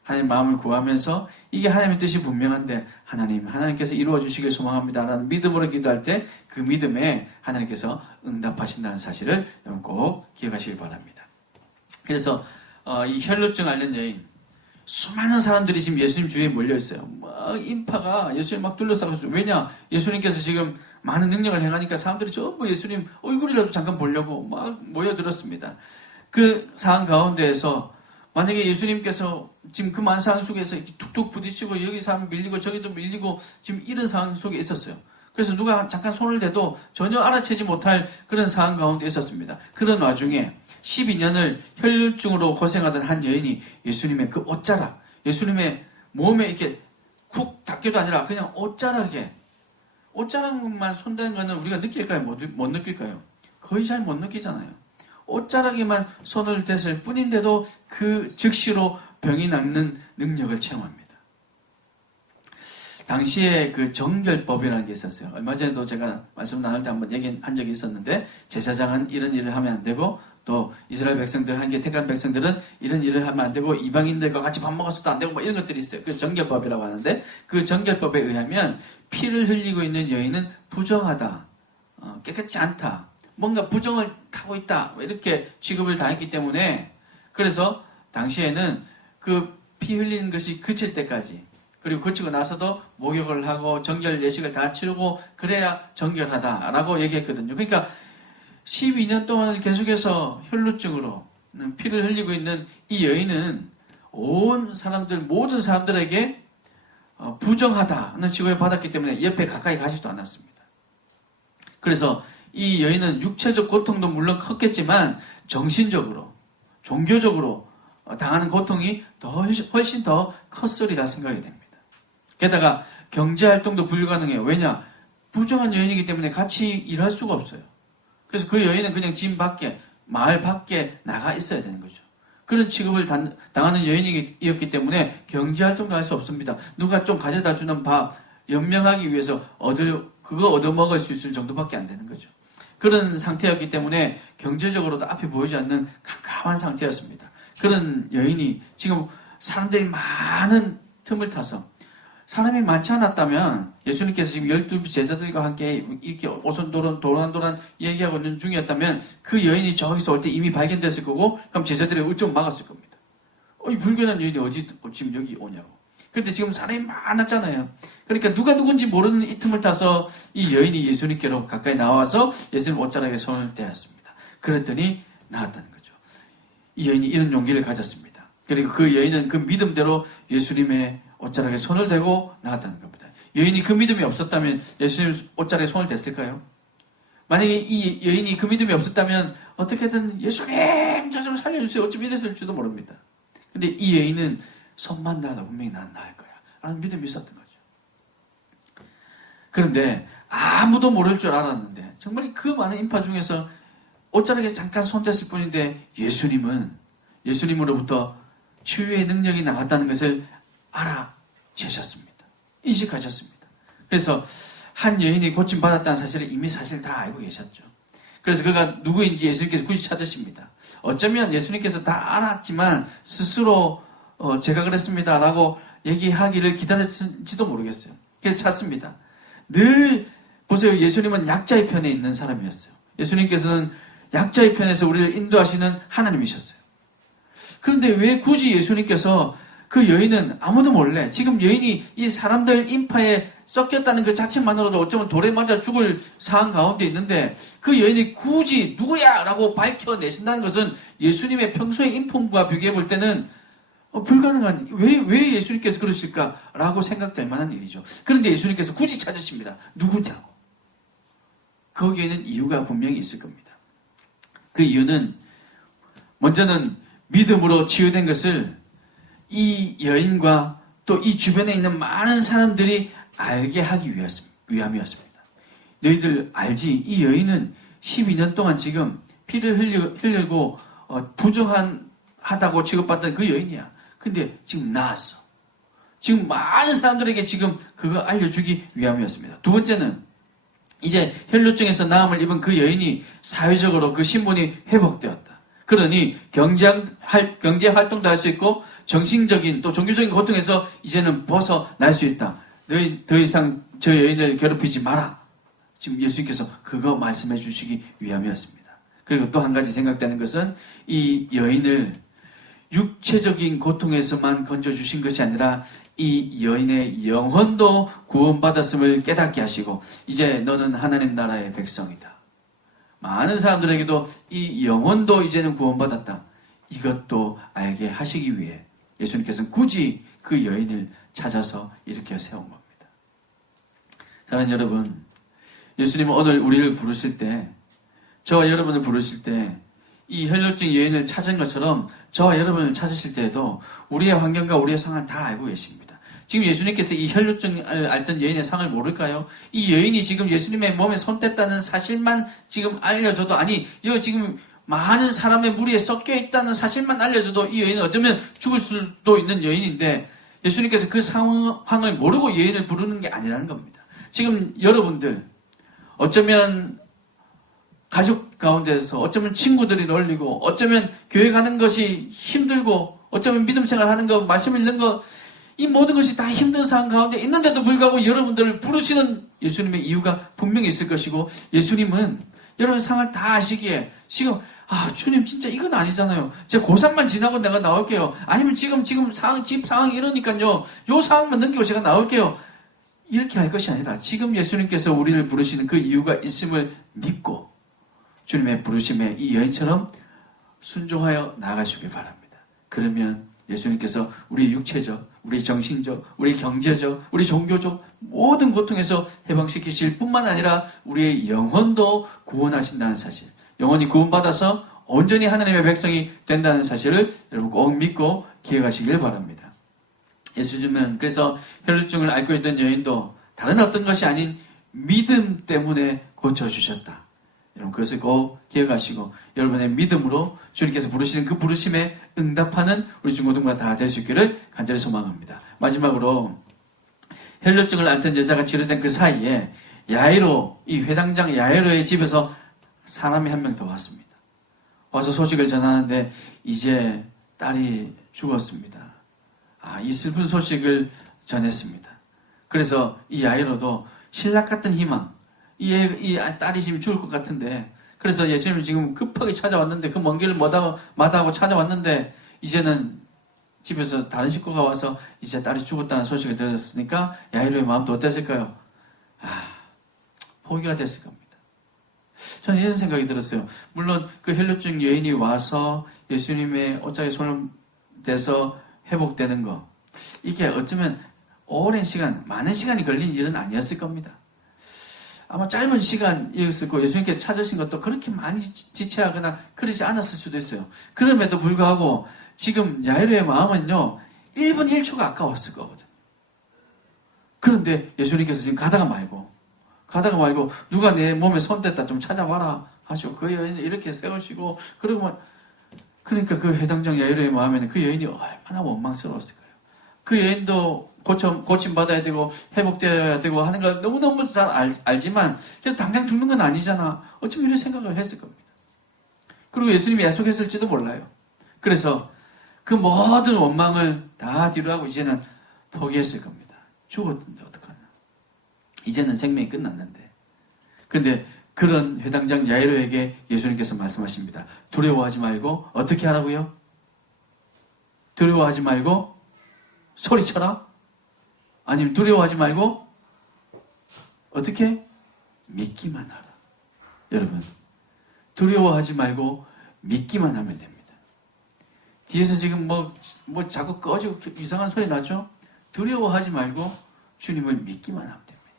하나님 마음을 구하면서 이게 하나님의 뜻이 분명한데 하나님께서 이루어 주시길 소망합니다 라는 믿음으로 기도할 때 그 믿음에 하나님께서 응답하신다는 사실을 여러분 꼭 기억하시길 바랍니다. 그래서 이 혈루증 앓는 여인 수많은 사람들이 지금 예수님 주위에 몰려 있어요. 막 인파가 예수님 막 둘러싸고 왜냐 예수님께서 지금 많은 능력을 행하니까 사람들이 전부 예수님 얼굴이라도 잠깐 보려고 막 모여들었습니다. 그 상황 가운데에서 만약에 예수님께서 지금 그 많은 상황 속에서 툭툭 부딪히고 여기 사람 밀리고 저기도 밀리고 지금 이런 상황 속에 있었어요. 그래서 누가 잠깐 손을 대도 전혀 알아채지 못할 그런 상황 가운데 있었습니다. 그런 와중에 12년을 혈루증으로 고생하던 한 여인이 예수님의 그 옷자락, 예수님의 몸에 이렇게 쿡 닿기도 아니라 그냥 옷자락만 손대는 거는 우리가 느낄까요? 못 느낄까요? 거의 잘 못 느끼잖아요. 옷자락에만 손을 댔을 뿐인데도 그 즉시로 병이 낫는 능력을 체험합니다. 당시에 그 정결법이라는 게 있었어요. 얼마 전에도 제가 말씀 나눌 때 한번 얘기한 적이 있었는데, 제사장은 이런 일을 하면 안 되고, 또 이스라엘 백성들, 한계 택한 백성들은 이런 일을 하면 안 되고, 이방인들과 같이 밥 먹어서도 안 되고, 뭐 이런 것들이 있어요. 그 정결법이라고 하는데, 그 정결법에 의하면 피를 흘리고 있는 여인은 부정하다, 깨끗지 않다, 뭔가 부정을 타고 있다, 이렇게 취급을 당했기 때문에, 그래서 당시에는 그 피 흘리는 것이 그칠 때까지, 그리고 그치고 나서도 목욕을 하고 정결 예식을 다 치르고 그래야 정결하다라고 얘기했거든요. 그러니까 12년 동안 계속해서 혈루증으로 피를 흘리고 있는 이 여인은 온 사람들, 모든 사람들에게 부정하다는 취급을 받았기 때문에 옆에 가까이 가지도 않았습니다. 그래서 이 여인은 육체적 고통도 물론 컸겠지만 정신적으로, 종교적으로 당하는 고통이 훨씬 더 컸으리라 생각이 됩니다. 게다가 경제활동도 불가능해요. 왜냐? 부정한 여인이기 때문에 같이 일할 수가 없어요. 그래서 그 여인은 그냥 집 밖에, 마을 밖에 나가 있어야 되는 거죠. 그런 취급을 당하는 여인이었기 때문에 경제활동도 할 수 없습니다. 누가 좀 가져다 주는 밥 연명하기 위해서 그거 얻어먹을 수 있을 정도밖에 안 되는 거죠. 그런 상태였기 때문에 경제적으로도 앞이 보이지 않는 캄캄한 상태였습니다. 그런 여인이 지금 사람들이 많은 틈을 타서, 사람이 많지 않았다면 예수님께서 지금 12 제자들과 함께 이렇게 오손도란 얘기하고 있는 중이었다면 그 여인이 저기서 올 때 이미 발견됐을 거고, 그럼 제자들이 어쩜 막았을 겁니다. 이 불견한 여인이 지금 여기 오냐고. 그런데 지금 사람이 많았잖아요. 그러니까 누가 누군지 모르는 이 틈을 타서 이 여인이 예수님께로 가까이 나와서 예수님 옷자락에 손을 떼었습니다. 그랬더니 나았다는 거죠. 이 여인이 이런 용기를 가졌습니다. 그리고 그 여인은 그 믿음대로 예수님의 옷자락에 손을 대고 나갔다는 겁니다. 여인이 그 믿음이 없었다면 예수님 옷자락에 손을 댔을까요? 만약에 이 여인이 그 믿음이 없었다면 어떻게든 예수님 저 좀 살려주세요, 어쩜 이랬을지도 모릅니다. 근데 이 여인은 손만 놔도 분명히 난 나을 거야 라는 믿음이 있었던 거죠. 그런데 아무도 모를 줄 알았는데, 정말 그 많은 인파 중에서 옷자락에 잠깐 손 댔을 뿐인데 예수님으로부터 치유의 능력이 나왔다는 것을 알아채셨습니다. 인식하셨습니다. 그래서 한 여인이 고침받았다는 사실을 이미 사실 다 알고 계셨죠. 그래서 그가 누구인지 예수님께서 굳이 찾으십니다. 어쩌면 예수님께서 다 알았지만 스스로 제가 그랬습니다라고 얘기하기를 기다렸는지도 모르겠어요. 그래서 찾습니다. 늘 보세요. 예수님은 약자의 편에 있는 사람이었어요. 예수님께서는 약자의 편에서 우리를 인도하시는 하나님이셨어요. 그런데 왜 굳이 예수님께서 그 여인은 아무도 몰래, 지금 여인이 이 사람들 인파에 섞였다는 그 자체만으로도 어쩌면 돌에 맞아 죽을 상황 가운데 있는데, 그 여인이 굳이 누구야? 라고 밝혀내신다는 것은 예수님의 평소의 인품과 비교해 볼 때는 불가능한, 왜 예수님께서 그러실까라고 생각될 만한 일이죠. 그런데 예수님께서 굳이 찾으십니다. 누구냐고. 거기에는 이유가 분명히 있을 겁니다. 그 이유는 먼저는 믿음으로 치유된 것을 이 여인과 또 이 주변에 있는 많은 사람들이 알게 하기 위함이었습니다. 너희들 알지? 이 여인은 12년 동안 지금 피를 흘리고 부정하다고 취급받던 그 여인이야. 근데 지금 나았어. 지금 많은 사람들에게 지금 그거 알려주기 위함이었습니다. 두 번째는 이제 혈루증에서 나음을 입은 그 여인이 사회적으로 그 신분이 회복되었다. 그러니 경제 활동도 할 수 있고 정신적인 또 종교적인 고통에서 이제는 벗어날 수 있다. 너희 더 이상 저 여인을 괴롭히지 마라. 지금 예수님께서 그거 말씀해 주시기 위함이었습니다. 그리고 또 한 가지 생각되는 것은 이 여인을 육체적인 고통에서만 건져주신 것이 아니라 이 여인의 영혼도 구원받았음을 깨닫게 하시고, 이제 너는 하나님 나라의 백성이다. 많은 사람들에게도 이 영혼도 이제는 구원받았다. 이것도 알게 하시기 위해 예수님께서는 굳이 그 여인을 찾아서 이렇게 세운 겁니다. 사랑하는 여러분, 예수님은 오늘 우리를 부르실 때, 저와 여러분을 부르실 때 이 혈루증 여인을 찾은 것처럼 저와 여러분을 찾으실 때에도 우리의 환경과 우리의 상황을 다 알고 계십니다. 지금 예수님께서 이 혈루증을 앓던 여인의 상을 모를까요? 이 여인이 지금 예수님의 몸에 손댔다는 사실만 지금 알려줘도, 아니, 여 지금 많은 사람의 무리에 섞여 있다는 사실만 알려줘도 이 여인은 어쩌면 죽을 수도 있는 여인인데, 예수님께서 그 상황을 모르고 여인을 부르는 게 아니라는 겁니다. 지금 여러분들, 어쩌면 가족 가운데서, 어쩌면 친구들이 놀리고, 어쩌면 교회 가는 것이 힘들고, 어쩌면 믿음 생활하는 거, 말씀 읽는 거, 이 모든 것이 다 힘든 상황 가운데 있는데도 불구하고 여러분들을 부르시는 예수님의 이유가 분명히 있을 것이고, 예수님은 여러분의 상황을 다 아시기에 지금 주님 진짜 이건 아니잖아요. 제가 고3만 지나고 내가 나올게요. 아니면 지금 상황, 집 상황이 이러니까요. 요 상황만 넘기고 제가 나올게요. 이렇게 할 것이 아니라 지금 예수님께서 우리를 부르시는 그 이유가 있음을 믿고 주님의 부르심에 이 여인처럼 순종하여 나아가시길 바랍니다. 그러면 예수님께서 우리 육체적, 우리 정신적, 우리 경제적, 우리 종교적 모든 고통에서 해방시키실 뿐만 아니라 우리의 영혼도 구원하신다는 사실, 영혼이 구원받아서 온전히 하나님의 백성이 된다는 사실을 여러분 꼭 믿고 기억하시길 바랍니다. 예수님은 그래서 혈루증을 앓고 있던 여인도 다른 어떤 것이 아닌 믿음 때문에 고쳐주셨다. 여러분 그것을 꼭 기억하시고 여러분의 믿음으로 주님께서 부르시는 그 부르심에 응답하는 우리 중고등부가 다 될 수 있기를 간절히 소망합니다. 마지막으로 혈루증을 앓던 여자가 치료된 그 사이에 야이로, 이 회당장 야이로의 집에서 사람이 한 명 더 왔습니다. 와서 소식을 전하는데 이제 딸이 죽었습니다. 이 슬픈 소식을 전했습니다. 그래서 이 야이로도 신락 같은 희망, 이 딸이 지금 죽을 것 같은데, 그래서 예수님이 지금 급하게 찾아왔는데, 그 먼 길을 마다하고 찾아왔는데, 이제는 집에서 다른 식구가 와서 이제 딸이 죽었다는 소식을 들었으니까 야이로의 마음도 어땠을까요? 포기가 됐을 겁니다. 저는 이런 생각이 들었어요. 물론 그 혈루증 여인이 와서 예수님의 옷자락에 손을 대서 회복되는 거, 이게 어쩌면 오랜 시간, 많은 시간이 걸린 일은 아니었을 겁니다. 아마 짧은 시간이었을 거고 예수님께 찾으신 것도 그렇게 많이 지체하거나 그러지 않았을 수도 있어요. 그럼에도 불구하고 지금 야이로의 마음은요, 1분 1초가 아까웠을 거거든요. 그런데 예수님께서 지금 가다가 말고 누가 내 몸에 손댔다 좀 찾아봐라 하시고 그 여인을 이렇게 세우시고, 그러니까 그 회당장 야이로의 마음에는 그 여인이 얼마나 원망스러웠을까요? 그 여인도 고침받아야 되고 회복되어야 되고 하는 걸 너무너무 잘 알지만 당장 죽는 건 아니잖아. 어쩌면 이런 생각을 했을 겁니다. 그리고 예수님이 약속했을지도 몰라요. 그래서 그 모든 원망을 다 뒤로하고 이제는 포기했을 겁니다. 죽었는데 어떡하나. 이제는 생명이 끝났는데. 근데 그런 회당장 야이로에게 예수님께서 말씀하십니다. 두려워하지 말고 어떻게 하라고요? 두려워하지 말고 소리쳐라? 아니면 두려워하지 말고 어떻게? 믿기만 하라. 여러분, 두려워하지 말고 믿기만 하면 됩니다. 뒤에서 지금 뭐 자꾸 꺼지고 이상한 소리 나죠? 두려워하지 말고 주님을 믿기만 하면 됩니다.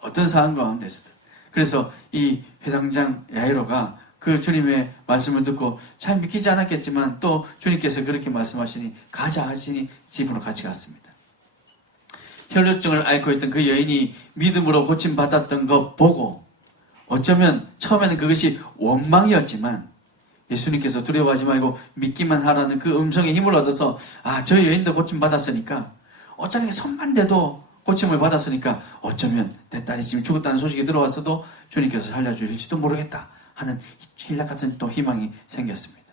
어떤 상황 가운데서든. 그래서 이 회당장 야이로가 그 주님의 말씀을 듣고 잘 믿기지 않았겠지만 또 주님께서 그렇게 말씀하시니 가자 하시니 집으로 같이 갔습니다. 혈루증을 앓고 있던 그 여인이 믿음으로 고침받았던 것 보고 어쩌면 처음에는 그것이 원망이었지만 예수님께서 두려워하지 말고 믿기만 하라는 그 음성의 힘을 얻어서 저 여인도 고침받았으니까 어쩌면 손만 대도 고침을 받았으니까 어쩌면 내 딸이 지금 죽었다는 소식이 들어왔어도 주님께서 살려주실지도 모르겠다 하는 신락 같은 또 희망이 생겼습니다.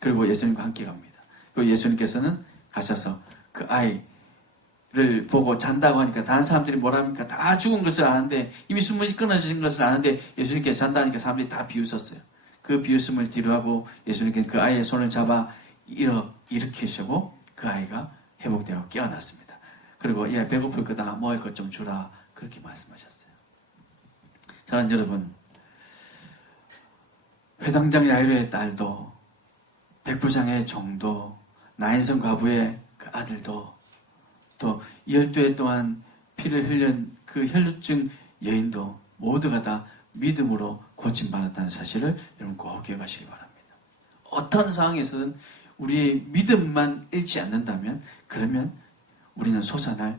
그리고 예수님과 함께 갑니다. 그리고 예수님께서는 가셔서 그 아이를 보고 잔다고 하니까 다른 사람들이 뭐라 합니까? 다 죽은 것을 아는데 이미 숨이 끊어진 것을 아는데 예수님께서 잔다니까 사람들이 다 비웃었어요. 그 비웃음을 뒤로하고 예수님께서 그 아이의 손을 잡아 일으키시고 그 아이가 회복되어 깨어났습니다. 그리고 얘 배고플 거다 먹을 것 좀 주라 그렇게 말씀하셨어요. 사랑하는 여러분, 회당장 야이로의 딸도 백부장의 종도 나인성 과부의 그 아들도 또 12해 동안 피를 흘린 그 혈루증 여인도 모두가 다 믿음으로 고침받았다는 사실을 여러분 꼭 기억하시기 바랍니다. 어떤 상황에서든 우리의 믿음만 잃지 않는다면 그러면 우리는 솟아날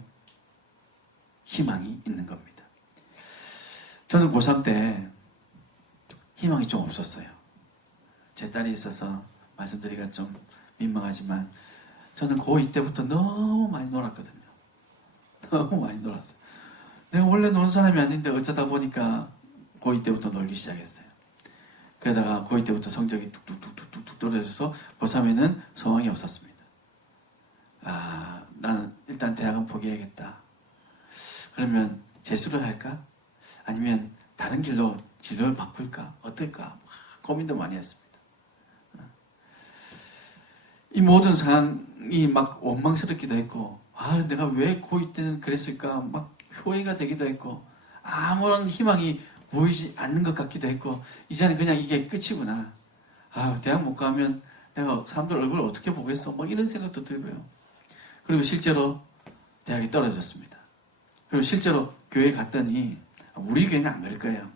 희망이 있는 겁니다. 저는 고3 때 희망이 좀 없었어요. 제 딸이 있어서 말씀드리기가 좀 민망하지만 저는 고2 때부터 너무 많이 놀았거든요. 너무 많이 놀았어요. 내가 원래 노는 사람이 아닌데 어쩌다 보니까 고2 때부터 놀기 시작했어요. 그러다가 고2 때부터 성적이 뚝뚝뚝뚝뚝 떨어져서 고3에는 소망이 없었습니다. 나는 일단 대학은 포기해야겠다. 그러면 재수를 할까? 아니면 다른 길로 진로를 바꿀까? 어떨까? 고민도 많이 했습니다. 이 모든 상황이 막 원망스럽기도 했고, 내가 왜 고2 때는 그랬을까? 막 후회가 되기도 했고, 아무런 희망이 보이지 않는 것 같기도 했고, 이제는 그냥 이게 끝이구나. 대학 못 가면 내가 사람들 얼굴을 어떻게 보겠어? 막 이런 생각도 들고요. 그리고 실제로 대학이 떨어졌습니다. 그리고 실제로 교회에 갔더니, 우리 교회는 안 그럴 거예요.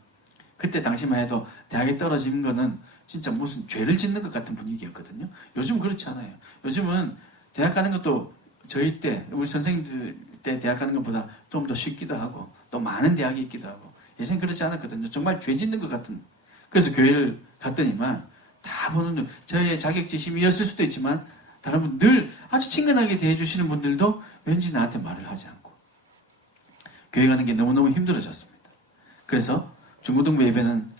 그때 당시만 해도 대학에 떨어지는 거는 진짜 무슨 죄를 짓는 것 같은 분위기였거든요. 요즘은 그렇지 않아요. 요즘은 대학 가는 것도 저희 때, 우리 선생님들 때 대학 가는 것보다 좀 더 쉽기도 하고, 또 많은 대학이 있기도 하고, 예전엔 그렇지 않았거든요. 정말 죄 짓는 것 같은. 그래서 교회를 갔더니만 다 보는, 저의 자격지심이었을 수도 있지만, 다른 분 늘 아주 친근하게 대해주시는 분들도 왠지 나한테 말을 하지 않고, 교회 가는 게 너무너무 힘들어졌습니다. 그래서 중고등부 예배는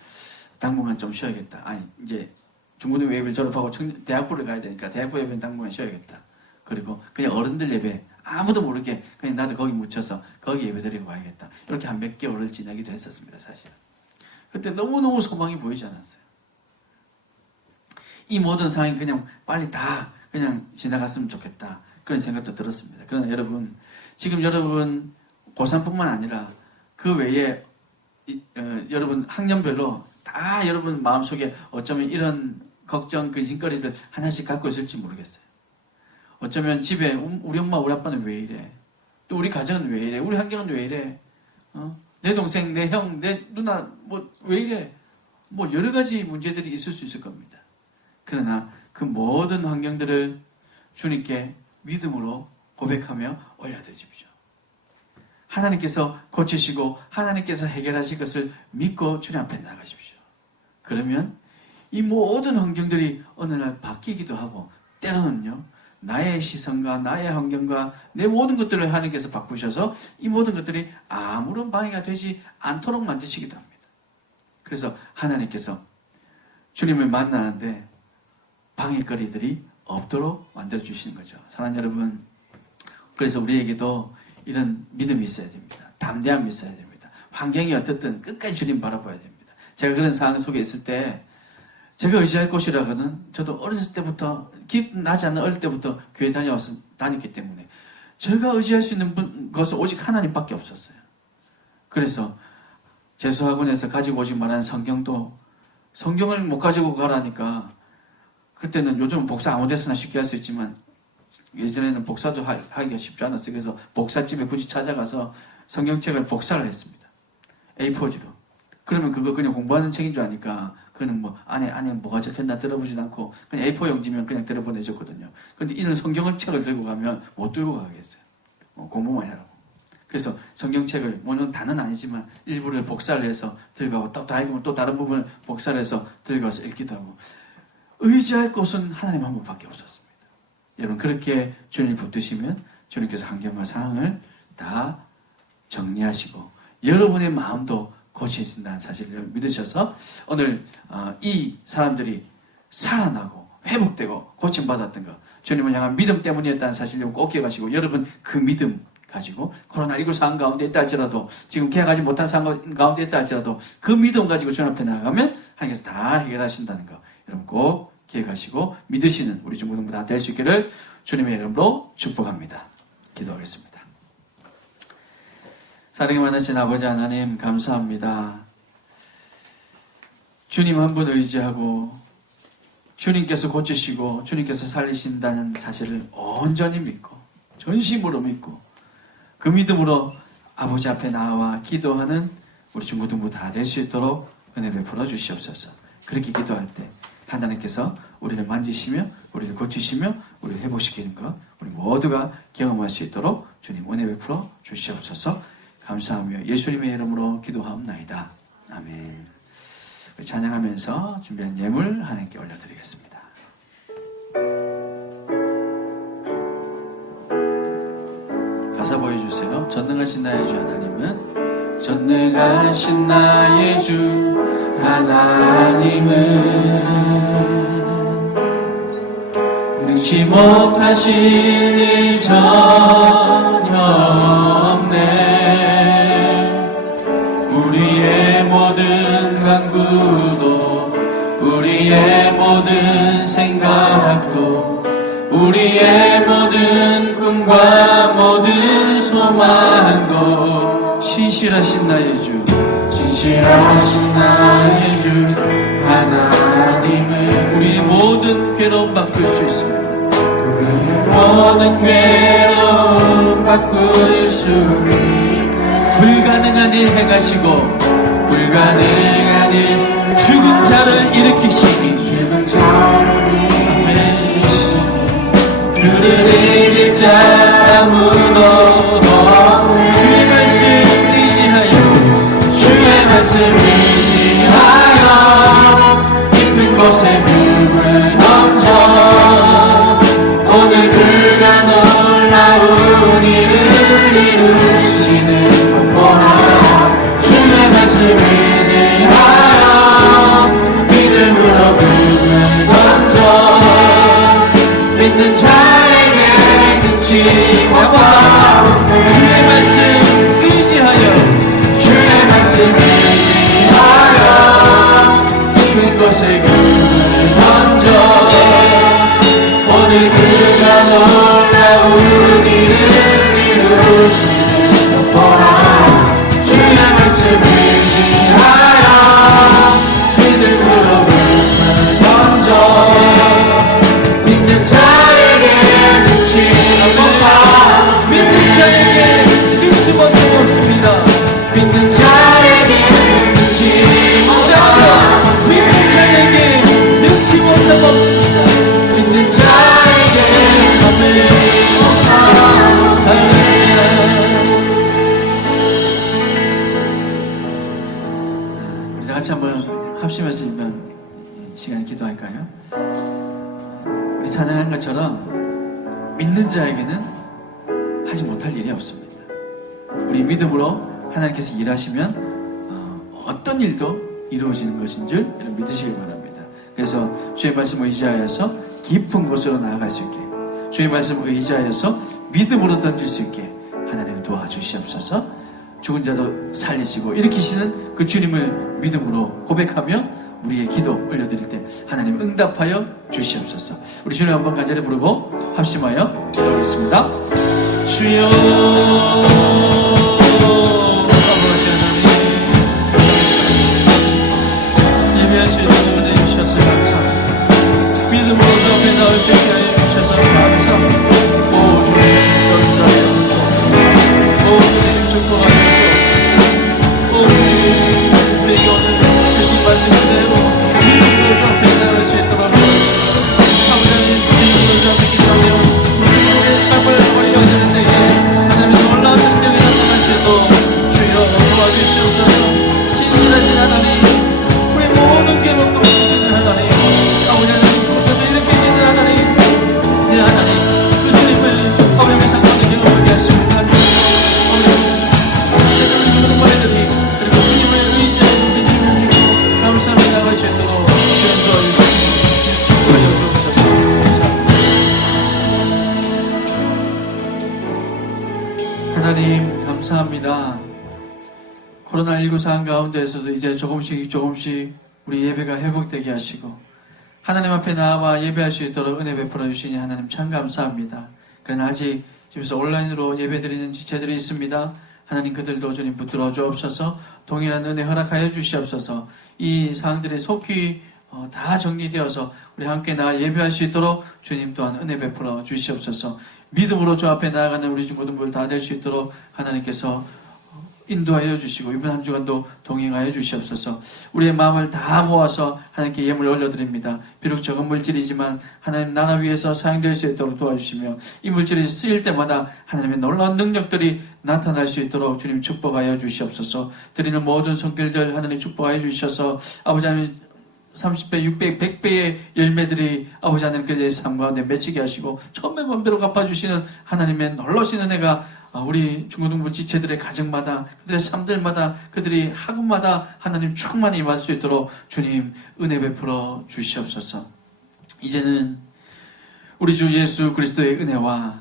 당분간 좀 쉬어야겠다. 이제 중고등부 예배를 졸업하고 대학부를 가야 되니까 대학부 예배는 당분간 쉬어야겠다. 그리고 그냥 어른들 예배 아무도 모르게 그냥 나도 거기 묻혀서 거기 예배 드리고 와야겠다. 이렇게 한 몇 개월을 지내기도 했었습니다, 사실. 그때 너무너무 소망이 보이지 않았어요. 이 모든 상황이 그냥 빨리 다 그냥 지나갔으면 좋겠다. 그런 생각도 들었습니다. 그러나 여러분, 지금 여러분 고3뿐만 아니라 그 외에 여러분 학년별로 다 여러분 마음속에 어쩌면 이런 걱정, 근심거리들 하나씩 갖고 있을지 모르겠어요. 어쩌면 집에 우리 엄마, 우리 아빠는 왜 이래? 또 우리 가정은 왜 이래? 우리 환경은 왜 이래? 내 동생, 내 형, 내 누나 왜 이래? 여러 가지 문제들이 있을 수 있을 겁니다. 그러나 그 모든 환경들을 주님께 믿음으로 고백하며 올려드십시오. 하나님께서 고치시고 하나님께서 해결하실 것을 믿고 주님 앞에 나가십시오. 그러면 이 모든 환경들이 어느 날 바뀌기도 하고, 때로는요, 나의 시선과 나의 환경과 내 모든 것들을 하나님께서 바꾸셔서 이 모든 것들이 아무런 방해가 되지 않도록 만드시기도 합니다. 그래서 하나님께서 주님을 만나는데 방해거리들이 없도록 만들어주시는 거죠. 사랑하는 여러분, 그래서 우리에게도 이런 믿음이 있어야 됩니다. 담대함이 있어야 됩니다. 환경이 어떻든 끝까지 주님 바라봐야 됩니다. 제가 그런 상황 속에 있을 때 제가 의지할 곳이라고는 저도 어렸을 때부터, 기억나지 않는 어릴 때부터 교회 다녔기 때문에 제가 의지할 수 있는 것은 오직 하나님밖에 없었어요. 그래서 재수학원에서 가지고 오지 말한 성경도 성경을 못 가지고 가라니까, 그때는 요즘은 복사 아무 데서나 쉽게 할 수 있지만 예전에는 복사도 하기가 쉽지 않았어요. 그래서 복사집에 굳이 찾아가서 성경책을 복사를 했습니다. A4지로. 그러면 그거 그냥 공부하는 책인 줄 아니까 그거는 안에 뭐가 적혔나 들어보지도 않고 그냥 A4 용지면 그냥 들어보내줬거든요. 근데 이런 책을 들고 가면 못 들고 가겠어요. 공부만 하라고. 그래서 성경책을, 물론 다는 아니지만 일부를 복사를 해서 들고 가고, 또 다른 또 다른 부분을 복사를 해서 들고 가서 읽기도 하고, 의지할 곳은 하나님 한 분밖에 없었습니다. 여러분, 그렇게 주님을 붙드시면 주님께서 환경과 상황을 다 정리하시고 여러분의 마음도 고쳐진다는 사실을 믿으셔서 오늘 이 사람들이 살아나고 회복되고 고침받았던 것, 주님을 향한 믿음 때문이었다는 사실을 꼭 기억하시고, 여러분 그 믿음 가지고 코로나19 상황 가운데 있다 할지라도, 지금 계약하지 못한 상황 가운데 있다 할지라도 그 믿음 가지고 주님 앞에 나가면 하나님께서 다 해결하신다는 거 여러분 꼭 기억하시고 믿으시는 우리 중고등부 다 될 수 있기를 주님의 이름으로 축복합니다. 기도하겠습니다. 사랑이 많으신 아버지 하나님, 감사합니다. 주님 한 분 의지하고 주님께서 고치시고 주님께서 살리신다는 사실을 온전히 믿고 전심으로 믿고 그 믿음으로 아버지 앞에 나와 기도하는 우리 중고등부 다 될 수 있도록 은혜 베풀어 주시옵소서. 그렇게 기도할 때 하나님께서 우리를 만지시며 우리를 고치시며 우리를 회복시키는 것 우리 모두가 경험할 수 있도록 주님 은혜 베풀어 주시옵소서. 감사하며 예수님의 이름으로 기도하옵나이다. 아멘. 우리 찬양하면서 준비한 예물 하나님께 올려드리겠습니다. 가사 보여주세요. 전능하신 나의 주 하나님은 전능하신 나의 주 하나님은 능치 못하신 일 전혀 없네. 우리의 모든 간구도 우리의 모든 생각도 우리의 모든 꿈과 모든 소망도 신실하신 나의 주 신실하신 나의 주 하나님은 우리의 모든 괴로움 바꿀 수 있습니다. 우리의 모든 괴로움 바꿀 수 있네. 불가능한 일 행하시고 불가능한 일 죽은 자를 일으키시니 죽은 자를 일으키시니 그를 이길 자 아무도 없네. 주의 말씀 의지하여 주의 말씀 의지하여 깊은 곳에 눈을 던져 오늘 그가 놀라운 일을 이루시는 것 보라. 주의 말씀 의지하여 믿음으로 눈을 던져 믿는 자에게 눈치가 와. 주의 말씀 의지하여 주의 말씀 의지하여 깊은 곳에 그를 던져 오늘 그가 놀라운 일을 이루시는 것 보라. 주의 말씀 의지하여 믿음으로 그를 던져 믿는 자에게 눈치가 없다. 믿는 자에게 눈치 못하없습니다. 믿는 자에게 눈치 못하고 믿는 자에게 눈치 못하고 없습니다. 믿는 자에게 아멘. 할렐루야. 우리 다 같이 한번 합심해서 이번 시간 기도할까요? 우리 찬양한 것처럼 믿는 자에게는 하지 못할 일이 없습니다. 우리 믿음으로 하나님께서 일하시면 어떤 일도 이루어지는 것인 줄 여러분 믿으시길 바랍니다. 그래서 주의 말씀을 의지하여서 깊은 곳으로 나아갈 수 있게 주의 말씀을 의지하여서 믿음으로 던질 수 있게 하나님 도와주시옵소서. 죽은 자도 살리시고 일으키시는 그 주님을 믿음으로 고백하며 우리의 기도 올려드릴 때 하나님 응답하여 주시옵소서. 우리 주님 한번 간절히 부르고 합심하여 기도하겠습니다. 주여 아버지 하나님 예배할 수 있는 은혜 주셔서 감사합니다. 믿음으로 주 앞에 나올 수 있게 하여 주셔서 감사합니다. 오 주님 역사하여 오 주님 축복하여 오 주님 우리에게 오늘 주신 말씀 그대로 믿음으로 주 앞에 나올 수 있도록 하나님 믿음으로 주 앞에 기도하며 우리의 삶을 버려야 되는데 하나님의 놀라운 능력이 나타날지도 주여 도와주시옵소서. 진실하신 하나님 우리 모든 괴로움도 주시는 하나님 아버지 하나님 죽어도 일으키시는 하나님 네 하나님 그 주님을 어려움의 상황에 경험하게 하시옵소서. 모든 말들이 그리고 주님을 의지하는 믿음을 믿고 감사하며 나갈 수 있도록 주님 도와주시옵소서. 축복하여 주옵소서. 감사합니다. 하나님 감사합니다. 코로나19 상황 가운데에서도 이제 조금씩 우리 예배가 회복되게 하시고 하나님 앞에 나와 예배할 수 있도록 은혜 베풀어 주시니 하나님 참 감사합니다. 그러나 아직 집에서 온라인으로 예배드리는 지체들이 있습니다. 하나님 그들도 주님 붙들어 주옵소서. 동일한 은혜 허락하여 주시옵소서. 이 사항들이 속히 다 정리되어서 우리 함께 나아 예배할 수 있도록 주님 또한 은혜 베풀어 주시옵소서. 믿음으로 주 앞에 나아가는 우리 주 모든 걸 다 낼 수 있도록 하나님께서 인도하여 주시고 이번 한 주간도 동행하여 주시옵소서. 우리의 마음을 다 모아서 하나님께 예물 올려드립니다. 비록 적은 물질이지만 하나님 나라 위해서 사용될 수 있도록 도와주시며 이 물질이 쓰일 때마다 하나님의 놀라운 능력들이 나타날 수 있도록 주님 축복하여 주시옵소서. 드리는 모든 손길들 하나님 축복하여 주셔서 아버지 하나님 30배, 600, 100배의 열매들이 아버지 하나님 그들의 삶 가운데 맺히게 하시고 처음에 번배로 갚아주시는 하나님의 놀라우신 은혜가 우리 중고등부 지체들의 가정마다 그들의 삶들마다 그들이 학원마다 하나님 충만히 임할 수 있도록 주님 은혜 베풀어 주시옵소서. 이제는 우리 주 예수 그리스도의 은혜와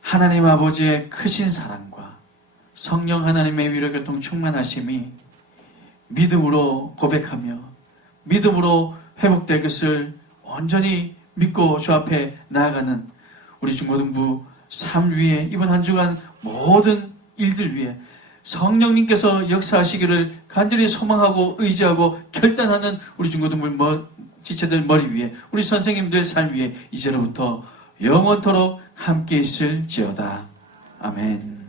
하나님 아버지의 크신 사랑과 성령 하나님의 위로교통 충만하심이 믿음으로 고백하며 믿음으로 회복될 것을 온전히 믿고 주 앞에 나아가는 우리 중고등부 삶 위에 이번 한 주간 모든 일들 위에 성령님께서 역사하시기를 간절히 소망하고 의지하고 결단하는 우리 중고등부 지체들 머리 위에 우리 선생님들 삶 위에 이제로부터 영원토록 함께 있을지어다. 아멘.